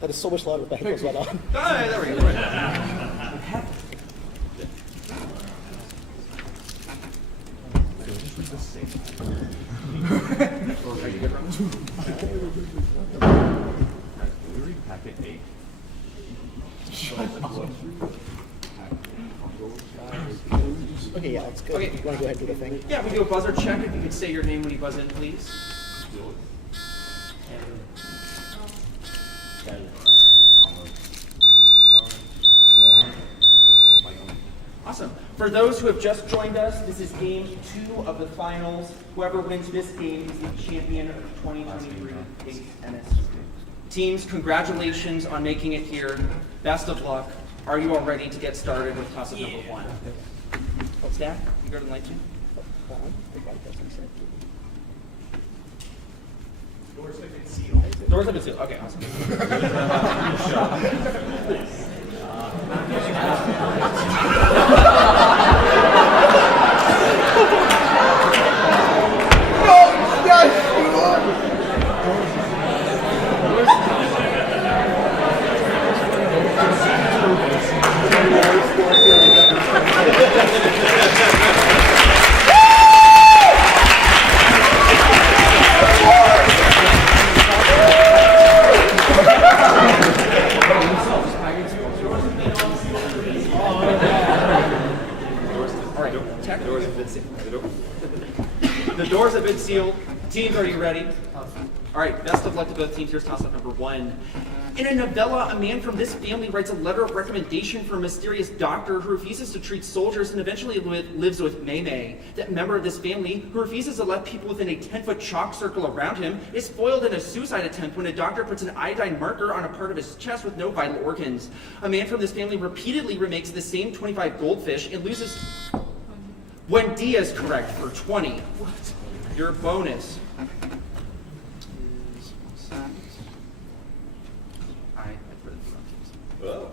That is so much louder with the headphones right on. Ah, there we go. Packet 8. Okay, yeah, let's go. Okay. You want to go ahead and do the thing? Yeah, we do a buzzer check. If you could say your name when you buzz in, please. Awesome. For those who have just joined us, this is game 2 of the finals. Whoever wins this game is the champion of the 2023 Ace NSC. Teams, congratulations on making it here. Best of luck. Are you all ready to get started with toss-up number 1? Oh, Stack, you go to the light too. Doors have been sealed. Okay, awesome. The doors have been sealed. Teams, are you ready? All right, best of luck to both teams. Here's toss-up number 1. In a novella, a man from this family writes a letter of recommendation for a mysterious doctor who refuses to treat soldiers and eventually lives with Mei. That member of this family, who refuses to let people within a 10-foot chalk circle around him, is foiled in a suicide attempt when a doctor puts an iodine marker on a part of his chest with no vital organs. A man from this family repeatedly remakes the same 25 goldfish and loses... Wendy is correct for 20. Your bonus is I put in the wrong teams. Oh.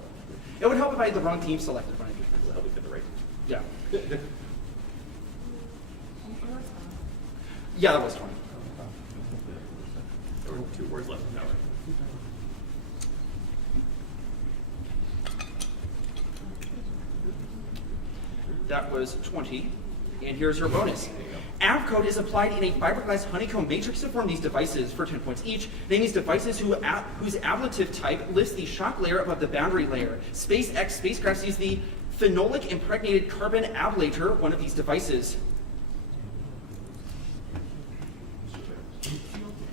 It would help if I had the wrong team selected when I did this. Help me get the right. Yeah. Yeah, that was 20. There were 2 words left in that one. That was 20. And here's your bonus. Avcode is applied in a fiberglass honeycomb matrix to form these devices for 10 points each. Name these devices whose ablative type lifts the shock layer above the boundary layer. SpaceX spacecrafts use the phenolic impregnated carbon ablator, one of these devices.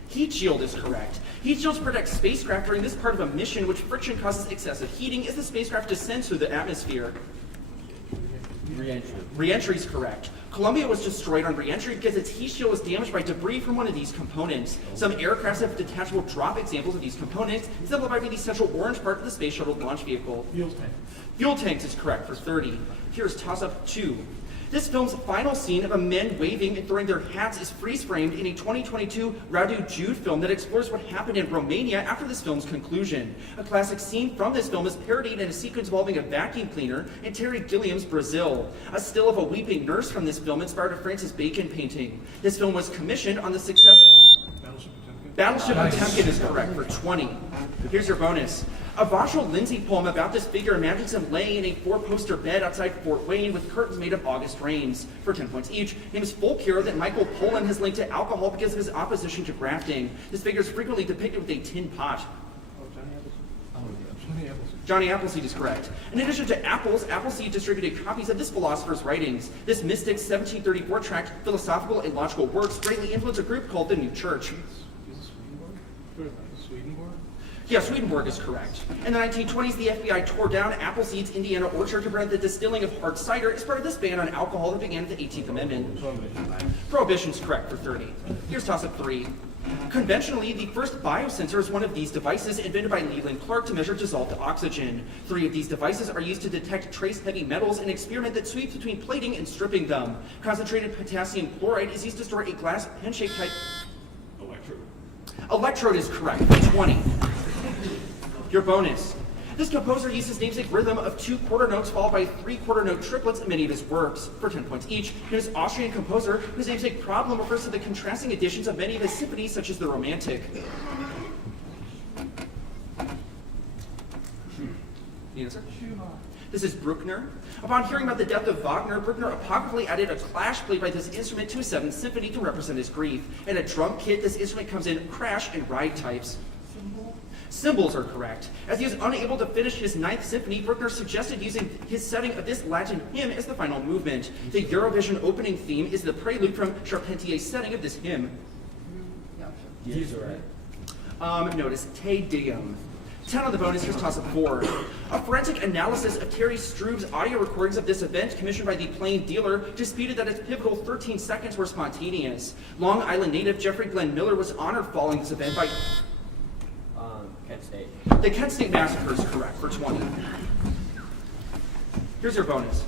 Heat shield is correct. Heat shields protect spacecraft during this part of a mission, which friction causes excessive heating as the spacecraft descends through the atmosphere. Re-entry is correct. Columbia was destroyed on re-entry because its heat shield was damaged by debris from one of these components. Some aircrafts have detachable drop examples of these components, exemplified by the central orange part of the space shuttle launch vehicle. Fuel tanks is correct for 30. Here's toss-up 2. This film's final scene of a men waving and throwing their hats is freeze-framed in a 2022 Radu Jude film that explores what happened in Romania after this film's conclusion. A classic scene from this film is parodied in a sequence involving a vacuum cleaner in Terry Gilliam's Brazil. A still of a weeping nurse from this film inspired a Francis Bacon painting. This film was commissioned on the success... Battleship Potemkin is correct for 20. Here's your bonus. A Vachel Lindsay poem about this figure imagines him laying in a 4-poster bed outside Fort Wayne with curtains made of August rains. For 10 points each, name is folk hero that Michael Pollan has linked to alcohol because of his opposition to grafting. This figure is frequently depicted with a tin pot. Johnny Appleseed is correct. In addition to apples, Appleseed distributed copies of this philosopher's writings. This mystic's 1734 tract, Philosophical and Logical Works, greatly influenced a group called the New Church. Swedenborg? Yeah, Swedenborg is correct. In the 1920s, the FBI tore down Appleseed's Indiana orchard to prevent the distilling of hard cider as part of this ban on alcohol that began with the 18th Amendment. Prohibition's correct for 30. Here's toss-up 3. Conventionally, the first biosensor is one of these devices invented by Leland Clark to measure dissolved oxygen. 3 of these devices are used to detect trace heavy metals in an experiment that sweeps between plating and stripping them. Concentrated potassium chloride is used to store a glass pen-shaped type... Electrode is correct for 20. Your bonus. This composer used his namesake rhythm of 2 quarter notes followed by 3 quarter note triplets in many of his works. For 10 points each, he was an Austrian composer whose namesake problem refers to the contrasting additions of many of his symphonies, such as the Romantic. The answer? This is Bruckner. Upon hearing about the death of Wagner, Bruckner apocryphally added a clash played by this instrument to his 7th Symphony to represent his grief. In a drum kit, this instrument comes in crash and ride types. Symbols are correct. As he was unable to finish his 9th Symphony, Bruckner suggested using his setting of this Latin hymn as the final movement. The Eurovision opening theme is the prelude from Charpentier's setting of this hymn. Notice Te Deum. 10 on the bonus, here's toss-up 4. A forensic analysis of Terry Strube's audio recordings of this event, commissioned by the Plain Dealer, disputed that its pivotal 13 seconds were spontaneous. Long Island native Jeffrey Glenn Miller was honored following this event by Kent State. the Kent State Massacre is correct for 20. Here's your bonus.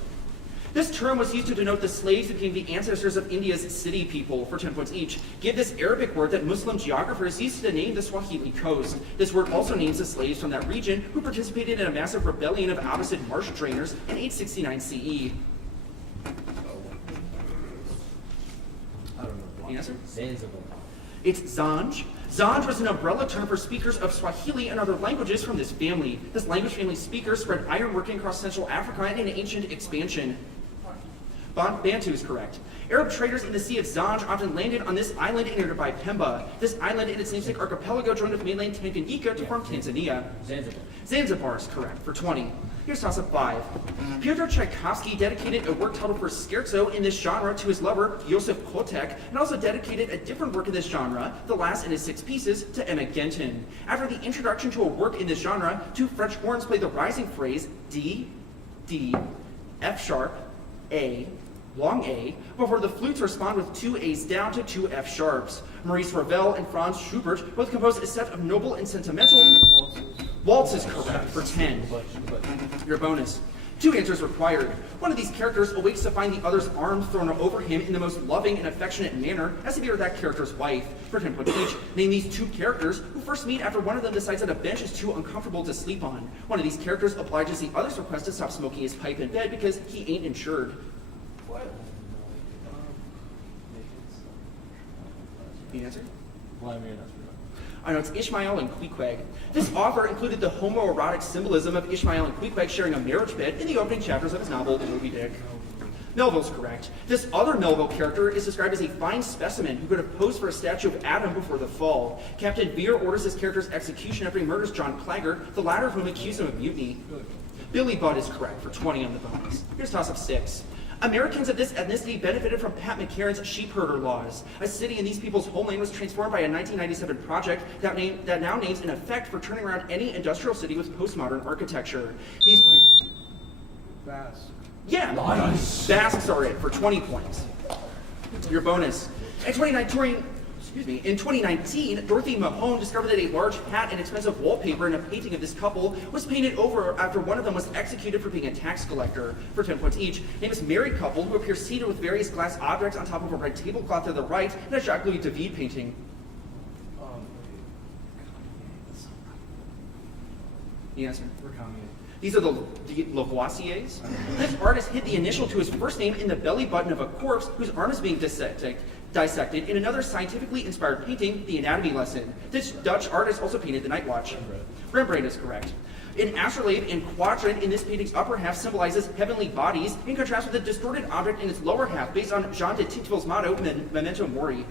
This term was used to denote the slaves who became the ancestors of India's city people for 10 points each. Give this Arabic word that Muslim geographers used to name the Swahili coast. This word also names the slaves from that region who participated in a massive rebellion of Abbasid marsh drainers in 869 CE. Any answer? Zanzibar. It's Zanj. Zanj was an umbrella term for speakers of Swahili and other languages from this family. This language family's speakers spread ironworking across Central Africa in an ancient expansion. Bantu is correct. Arab traders in the Sea of Zanj often landed on this island in nearby Pemba. This island and its namesake archipelago joined with mainland Tanganyika to form Tanzania. Zanzibar. Zanzibar is correct for 20. Here's toss-up 5. Pyotr Tchaikovsky dedicated a work titled for scherzo in this genre to his lover, Josef Kotek, and also dedicated a different work in this genre, the last in his 6 pieces, to Emma Genton. After the introduction to a work in this genre, 2 French horns play the rising phrase D, D, F sharp, A, long A, before the flutes respond with 2 A's down to 2 F sharps. Maurice Ravel and Franz Schubert both composed a set of noble and sentimental waltzes correct for 10. Your bonus. 2 answers required. One of these characters awakes to find the other's arms thrown over him in the most loving and affectionate manner as if he were that character's wife. For 10 points each, name these 2 characters who first meet after one of them decides that a bench is too uncomfortable to sleep on. One of these characters obliges the other's request to stop smoking his pipe in bed because he ain't insured. The answer? I know, it's Ishmael and Queequeg. This author included the homoerotic symbolism of Ishmael and Queequeg sharing a marriage bed in the opening chapters of his novel, The Moby Dick. Melville's correct. This other Melville character is described as a fine specimen who could have posed for a statue of Adam before the fall. Captain Vere orders his character's execution after he murders John Clagger, the latter of whom accused him of mutiny. Billy Budd is correct for 20 on the bonus. Here's toss-up 6. Americans of this ethnicity benefited from Pat McCarran's sheepherder laws. A city in these people's homeland was transformed by a 1997 project that now names an effect for turning around any industrial city with postmodern architecture. These Bass. Yeah, Basques are it for 20 points. Your bonus. In 2019, Dorothy Mahone discovered that a large hat and expensive wallpaper in a painting of this couple was painted over after one of them was executed for being a tax collector. For 10 points each, name this married couple who appear seated with various glass objects on top of a red tablecloth to the right in a Jacques-Louis David painting. The answer? These are the Lavoisiers. This artist hid the initial to his first name in the belly button of a corpse whose arm is being dissected in another scientifically inspired painting, The Anatomy Lesson. This Dutch artist also painted The Night Watch. Rembrandt is correct. An astrolabe and quadrant in this painting's upper half symbolizes heavenly bodies, in contrast with a distorted object in its lower half based on Jean de Tinteville's motto, Memento Mori.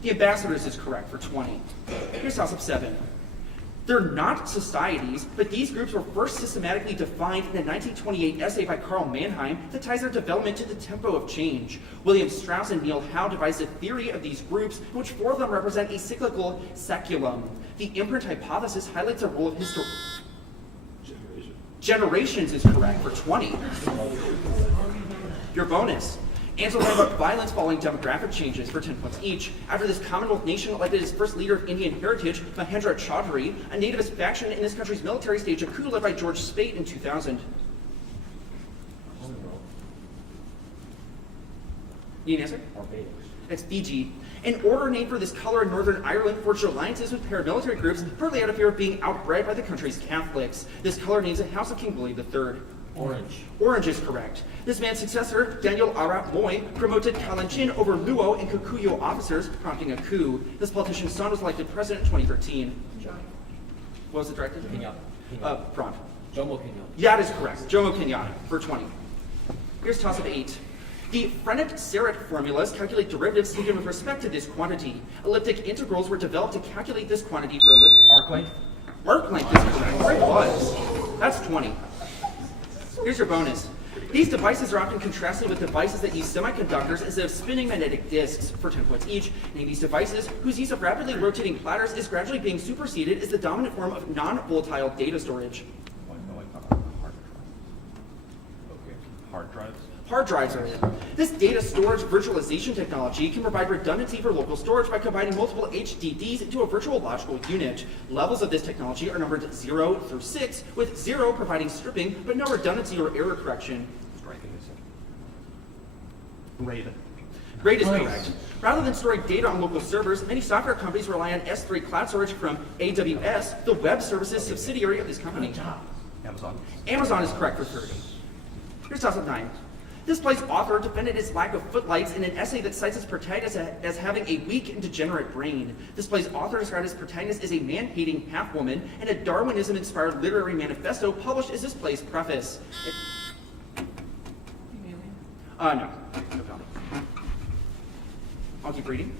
The Ambassadors is correct for 20. Here's toss-up 7. They're not societies, but these groups were first systematically defined in a 1928 essay by Carl Mannheim that ties their development to the tempo of change. William Strauss and Neil Howe devised a theory of these groups, in which 4 of them represent a cyclical saeculum. The imprint hypothesis highlights a role of history. Generations is correct for 20. Your bonus. Answer about violence following demographic changes for 10 points each. After this Commonwealth nation elected its first leader of Indian heritage, Mahendra Chaudhary, a nativist faction in this country's military staged a coup led by George Speight in 2000. Need an answer? It's Fiji. An order named for this color in Northern Ireland forged alliances with paramilitary groups, partly out of fear of being outbred by the country's Catholics. This color names the House of King William III. Orange. Orange is correct. This man's successor, Daniel Arap Moi, promoted Kalenjin over Luo and Kikuyu officers, prompting a coup. This politician's son was elected president in 2013. What was it directed? Pinot. Prompt. Jomo Kenyatta. That is correct. Jomo Kenyatta for 20. Here's toss of 8. The Frenet-Serret formulas calculate derivatives taken with respect to this quantity. Elliptic integrals were developed to calculate this quantity for arc length. Arc length is correct. Where it was. That's 20. Here's your bonus. These devices are often contrasted with devices that use semiconductors instead of spinning magnetic disks for 10 points each. Name these devices whose use of rapidly rotating platters is gradually being superseded as the dominant form of non-volatile data storage. Hard drives. Hard drives are in. This data storage virtualization technology can provide redundancy for local storage by combining multiple HDDs into a virtual logical unit. Levels of this technology are numbered 0 through 6, with 0 providing stripping but no redundancy or error correction. RAID. RAID is correct. Rather than storing data on local servers, many software companies rely on S3 cloud storage from AWS, the web services subsidiary of this company. Amazon. Amazon is correct for 30. Here's toss up 9. This play's author defended his lack of footlights in an essay that cites his protagonist as having a weak and degenerate brain. This play's author described his protagonist as a man-hating half-woman in a Darwinism-inspired literary manifesto published as this play's preface. No. No comment. I'll keep reading.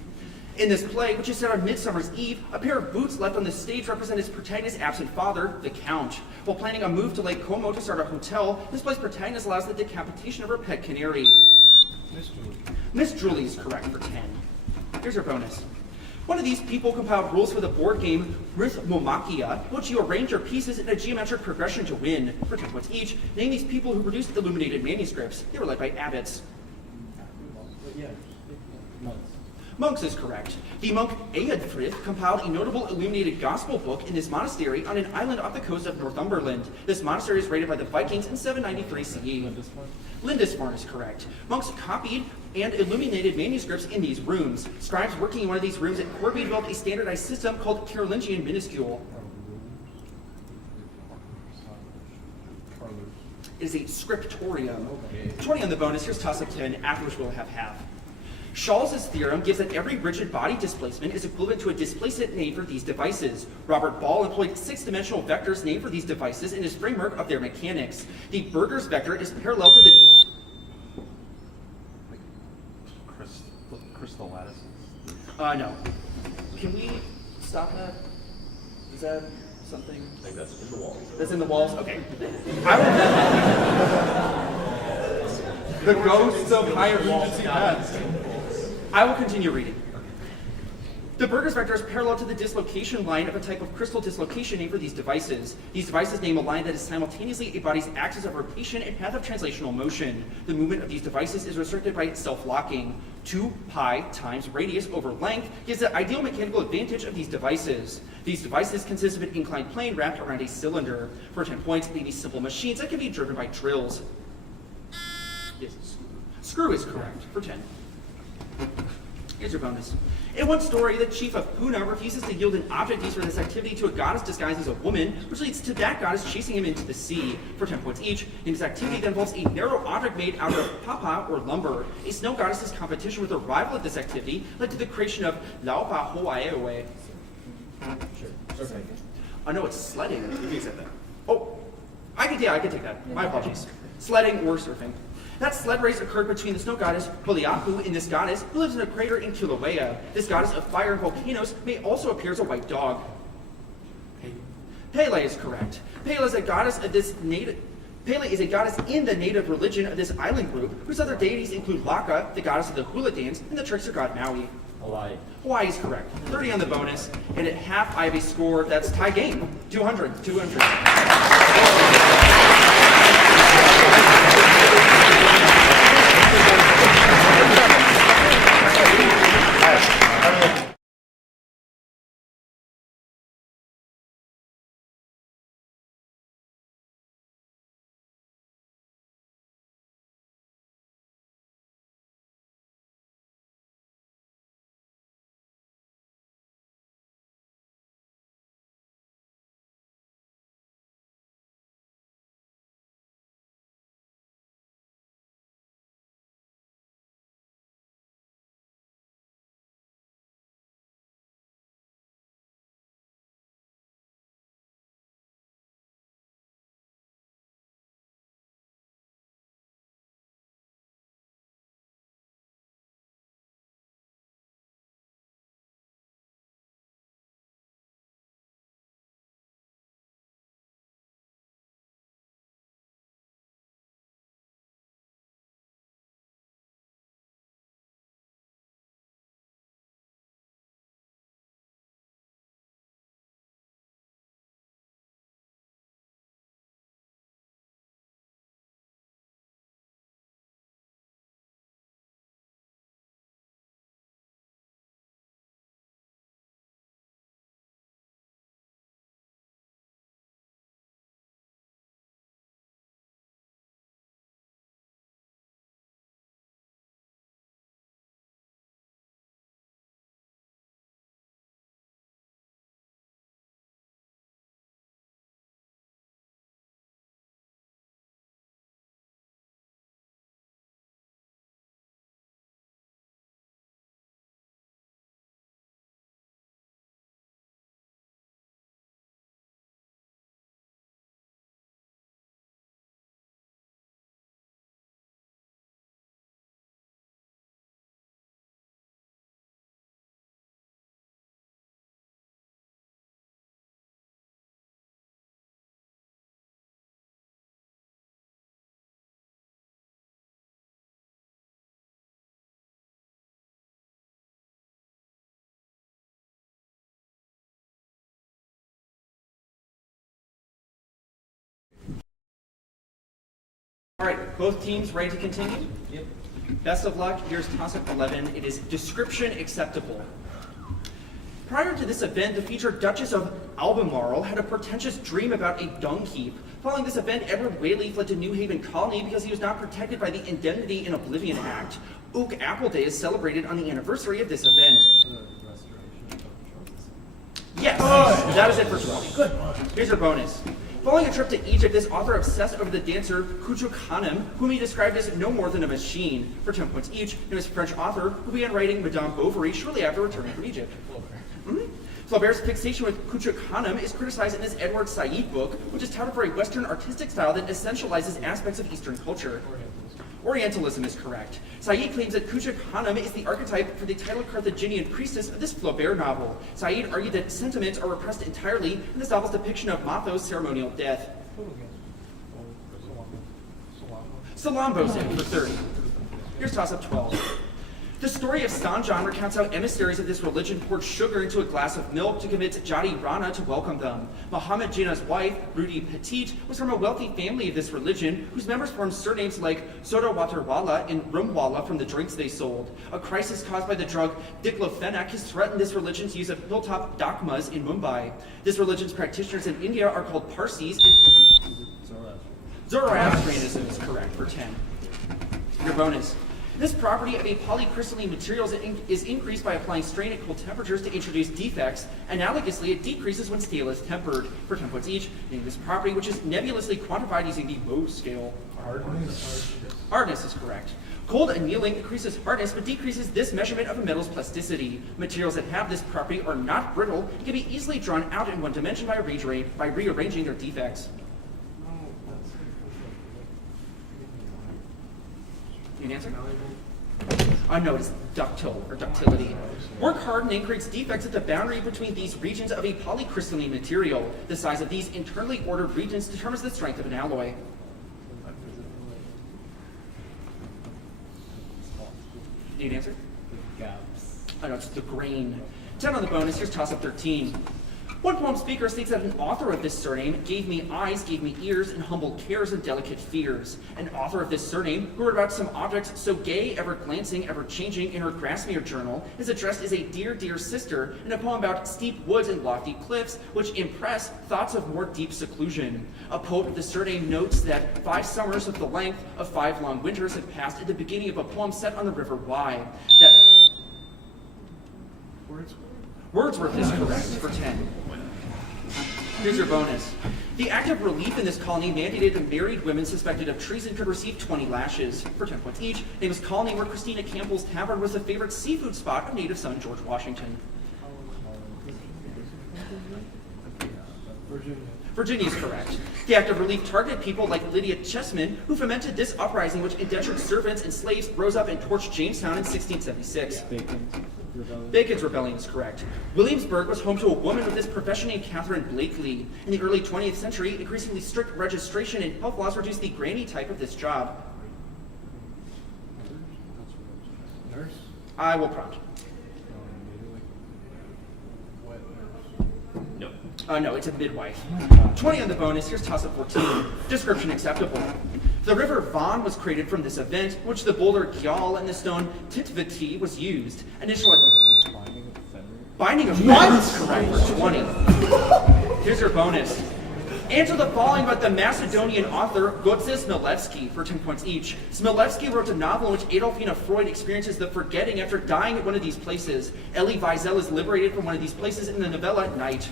In this play, which is set on Midsummer's Eve, a pair of boots left on the stage represent his protagonist's absent father, the Count. While planning a move to Lake Como to start a hotel, this play's protagonist allows the decapitation of her pet canary. Miss Julie. Miss Julie is correct for 10. Here's your bonus. One of these people compiled rules for the board game Rhythmomakia, which you arrange your pieces in a geometric progression to win. For 10 points each, name these people who produced illuminated manuscripts. They were led by abbots. Monks is correct. The monk Eadfrith compiled a notable illuminated gospel book in this monastery on an island off the coast of Northumberland. This monastery is raided by the Vikings in 793 CE. Lindisfarne is correct. Monks copied and illuminated manuscripts in these rooms. Scribes working in one of these rooms at Corby developed a standardized system called Carolingian minuscule. It is a scriptorium. 20 on the bonus. Here's toss up 10, after which we'll have half. Schall's theorem gives that every rigid body displacement is equivalent to a displacement named for these devices. Robert Ball employed 6-dimensional vectors named for these devices in his framework of their mechanics. The Berger's vector is parallel to the... Crystal lattices. No. Can we stop that? Is that something? I think that's in the walls. That's in the walls? Okay. The ghosts of higher Regency paths. I will continue reading. The Berger's vector is parallel to the dislocation line of a type of crystal dislocation named for these devices. These devices name a line that is simultaneously a body's axis of rotation and path of translational motion. The movement of these devices is restricted by self-locking. 2 pi times radius over length gives the ideal mechanical advantage of these devices. These devices consist of an inclined plane wrapped around a cylinder. For 10 points, they be simple machines that can be driven by drills. Yes. Screw is correct for 10. Here's your bonus. In one story, the chief of Puna refuses to yield an object used for this activity to a goddess disguised as a woman, which leads to that goddess chasing him into the sea. For 10 points each, in this activity that involves a narrow object made out of papa or lumber. A snow goddess's competition with a rival of this activity led to the creation of Laupa Hoaeoe. Sure. Okay. No, it's sledding. You accept that. Oh, I can take that. My apologies. Sledding or surfing. That sled race occurred between the snow goddess Poliahu and this goddess who lives in a crater in Kilauea. This goddess of fire and volcanoes may also appear as a white dog. Pele is correct. Pele is a goddess of this native. Pele is a goddess in the native religion of this island group, whose other deities include Laka, the goddess of the hula dance, and the trickster god Maui. Hawaii. Hawaii is correct. 30 on the bonus, and at half I have a score that's tie game. 200. All right, both teams ready to continue? Yep. Best of luck. Here's toss-up 11. It is description acceptable. Prior to this event, the featured Duchess of Albemarle had a pretentious dream about a dung heap. Following this event, Edward Whaley fled to New Haven Colony because he was not protected by the Indemnity and Oblivion Act. Oak Apple Day is celebrated on the anniversary of this event. The restoration of Charles. Yes, that is it for 20. Good. Here's your bonus. Following a trip to Egypt, this author obsessed over the dancer Kuchuk Hanem, whom he described as no more than a machine. For 10 points each, he was a French author who began writing Madame Bovary shortly after returning from Egypt. Flaubert's fixation with Kuchuk Hanem is criticized in his Edward Said book, which is touted for a Western artistic style that essentializes aspects of Eastern culture. Orientalism is correct. Said claims that Kuchuk Hanem is the archetype for the title Carthaginian priestess of this Flaubert novel. Said argued that sentiments are repressed entirely in this novel's depiction of Matho's ceremonial death. Salambo's in for 30. Here's toss-up 12. The story of Stanjan recounts how emissaries of this religion poured sugar into a glass of milk to convince Jadi Rana to welcome them. Muhammad Jinnah's wife, Rudi Petit, was from a wealthy family of this religion, whose members formed surnames like Soda Waterwala and Rumwala from the drinks they sold. A crisis caused by the drug diclofenac has threatened this religion's use of hilltop dakmas in Mumbai. This religion's practitioners in India are called Parsis, and Zoroastrianism is correct for 10. Your bonus. This property of a polycrystalline material is increased by applying strain at cold temperatures to introduce defects. Analogously, it decreases when steel is tempered. For 10 points each, naming this property, which is nebulously quantified using the Mohs scale. Hardness is correct. Cold annealing increases hardness but decreases this measurement of a metal's plasticity. Materials that have this property are not brittle and can be easily drawn out in one dimension by rearranging their defects. An answer? No, it is ductile or ductility. Work hard and increase defects at the boundary between these regions of a polycrystalline material. The size of these internally ordered regions determines the strength of an alloy. Need an answer? No, it's the grain. 10 on the bonus. Here's toss-up 13. One poem speaker states that an author of this surname gave me eyes, gave me ears, and humble cares and delicate fears. An author of this surname, who wrote about some objects so gay, ever glancing, ever changing in her Grassmere journal, is addressed as a dear, dear sister in a poem about steep woods and lofty cliffs, which impress thoughts of more deep seclusion. A poet with the surname notes that 5 summers of the length of 5 long winters have passed at the beginning of a poem set on the River Wye. That Wordsworth is correct for 10. Here's your bonus. The act of relief in this colony mandated that married women suspected of treason could receive 20 lashes for 10 points each. Name is colony where Christina Campbell's Tavern was the favorite seafood spot of native son George Washington. Virginia is correct. The act of relief targeted people like Lydia Chessman, who fomented this uprising which indentured servants and slaves rose up and torched Jamestown in 1676. Bacon's Rebellion is correct. Williamsburg was home to a woman with this profession named Catherine Blakely. In the early 20th century, increasingly strict registration and health laws reduced the granny type of this job. Nurse? I will prompt. No, it's a midwife. 20 on the bonus. Here's toss-up 14. Description acceptable. The river Von was created from this event, in which the boulder Gyal and the stone Titvati was used. Initial binding of what? Correct for 20. Here's your bonus. Answer the following about the Macedonian author Gotze Smilevsky for 10 points each. Smilevsky wrote a novel in which Adolfina Freud experiences the forgetting after dying at one of these places. Elie Wiesel is liberated from one of these places in the novella Night.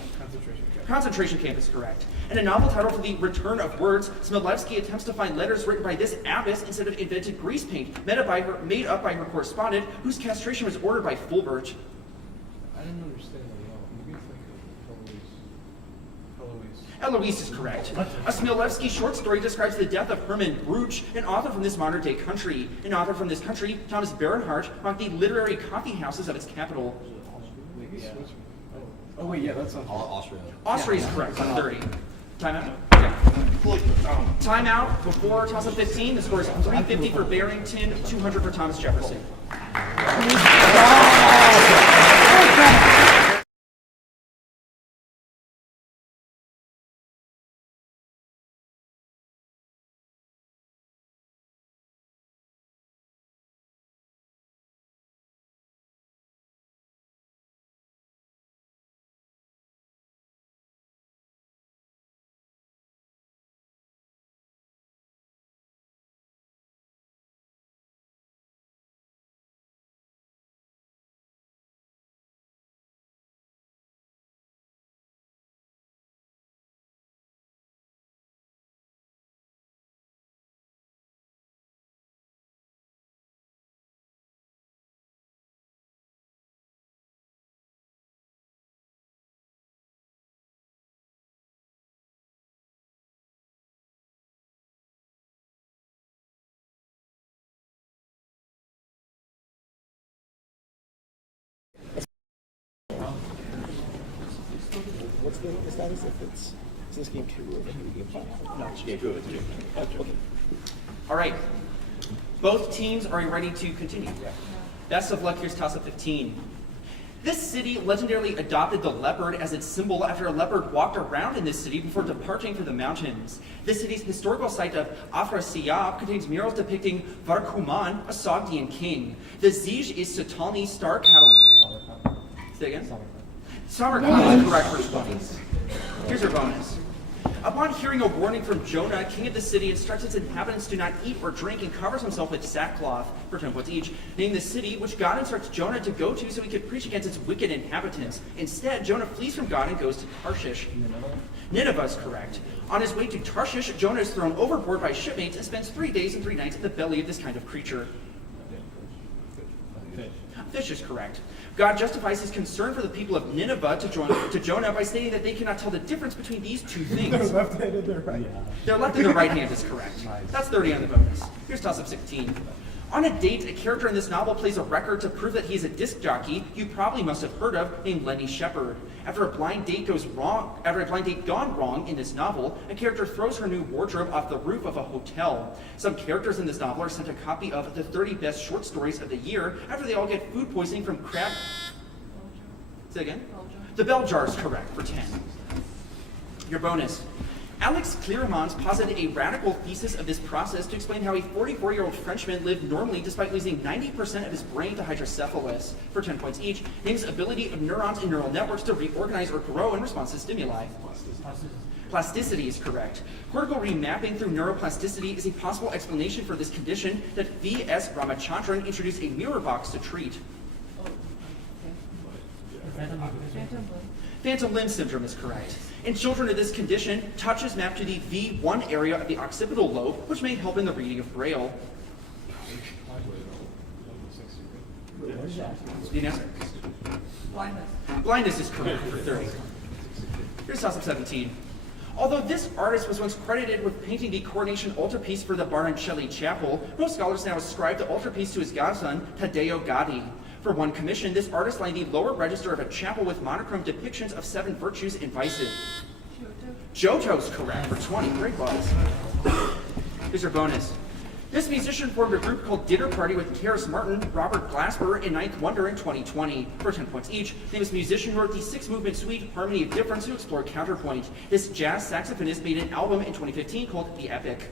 Concentration camp is correct. In a novel titled The Return of Words, Smilevsky attempts to find letters written by this abbess instead of invented grease paint, made up by her correspondent, whose castration was ordered by Fulbert. I didn't understand that at all. Maybe it's like Eloise is correct. A Smilevsky short story describes the death of Herman Bruch, an author from this modern-day country. An author from this country, Thomas Bernhardt, marked the literary coffee houses of its capital. Oh wait, yeah, that's Austria. Austria is correct on 30. Timeout? Okay. Timeout before toss-up 15. The score is 350 for Barrington, 200 for Thomas Jefferson. what's the status if it's is this game 2 or game 5? No, it's Yeah, good. Okay. All right. Both teams are ready to continue. Best of luck. Here's toss-up 15. This city legendarily adopted the leopard as its symbol after a leopard walked around in this city before departing for the mountains. This city's historical site of Afrasiab contains murals depicting Varkuman, a Sogdian king. The Zij is Satalni's star cattle. Say again? Samarkand is correct for 20. Here's your bonus. Upon hearing a warning from Jonah, king of the city instructs its inhabitants to not eat or drink and covers himself with sackcloth for 10 points each. Name the city which God instructs Jonah to go to so he could preach against its wicked inhabitants. Instead, Jonah flees from God and goes to Tarshish. Nineveh is correct. On his way to Tarshish, Jonah is thrown overboard by shipmates and spends 3 days and 3 nights in the belly of this kind of creature. Fish is correct. God justifies his concern for the people of Nineveh to Jonah by stating that they cannot tell the difference between these two things. Their left hand and their right. Their left and their right hand is correct. That's 30 on the bonus. Here's toss-up 16. On a date, a character in this novel plays a record to prove that he's a disc jockey you probably must have heard of named Lenny Shepard. After a blind date gone wrong in this novel, a character throws her new wardrobe off the roof of a hotel. Some characters in this novel are sent a copy of the 30 best short stories of the year after they all get food poisoning from crab. Say again? The bell jar is correct for 10. Your bonus. Alex Clearemont posited a radical thesis of this process to explain how a 44-year-old Frenchman lived normally despite losing 90% of his brain to hydrocephalus. For 10 points each, names ability of neurons and neural networks to reorganize or grow in response to stimuli. Plasticity is correct. Cortical remapping through neuroplasticity is a possible explanation for this condition that V.S. Ramachandran introduced a mirror box to treat. Phantom limb syndrome is correct. In children of this condition, touch is mapped to the V1 area of the occipital lobe, which may help in the reading of Braille. The answer? Blindness. Blindness is correct for 30. Here's toss-up 17. Although this artist was once credited with painting the coronation altarpiece for the Baroncelli Chapel, most scholars now ascribe the altarpiece to his godson, Taddeo Gaddi. For one commission, this artist lined the lower register of a chapel with monochrome depictions of 7 virtues and vices. Giotto's correct for 20. Great buzz. Here's your bonus. This musician formed a group called Dinner Party with Karis Martin, Robert Glasper, and Ninth Wonder in 2020. For 10 points each, famous musician wrote the 6-movement suite Harmony of Difference to explore counterpoint. This jazz saxophonist made an album in 2015 called The Epic.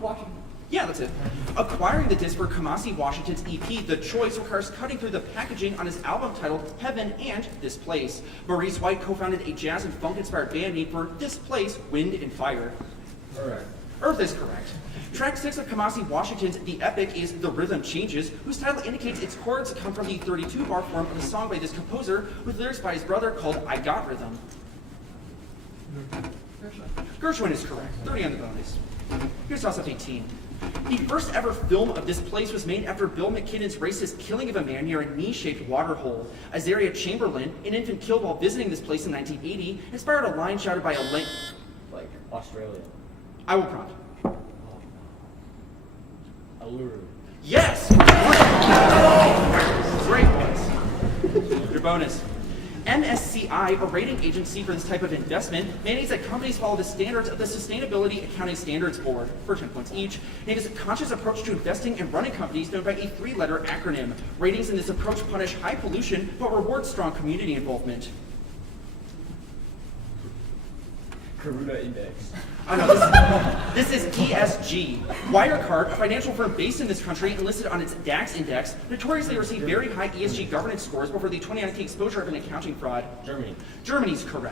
Washington. Yeah, that's it. Acquiring the disc for Kamasi Washington's EP, The Choice, requires cutting through the packaging on his album titled Heaven and This Place. Maurice White co-founded a jazz and funk-inspired band named for This Place, Wind and Fire. Alright. Earth is correct. Track 6 of Kamasi Washington's The Epic is The Rhythm Changes, whose title indicates its chords come from the 32-bar form of a song by this composer with lyrics by his brother called I Got Rhythm. Gershwin is correct. 30 on the bonus. Here's toss-up 18. The first ever film of this place was made after Bill McKinnon's racist killing of a man near a knee-shaped waterhole. Azaria Chamberlain, an infant killed while visiting this place in 1980, inspired a line shouted by a Like Australia. I will prompt. Uluru. Yes! Great ones. Your bonus. NSCI, a rating agency for this type of investment, mandates that companies follow the standards of the Sustainability Accounting Standards Board. For 10 points each, it is a conscious approach to investing and running companies known by a 3-letter acronym. Ratings in this approach punish high pollution but reward strong community involvement. Karuta Index. Oh no, this is ESG. Wirecard, a financial firm based in this country and listed on its DAX index, notoriously received very high ESG governance scores before the 2019 exposure of an accounting fraud. Germany. Germany's correct.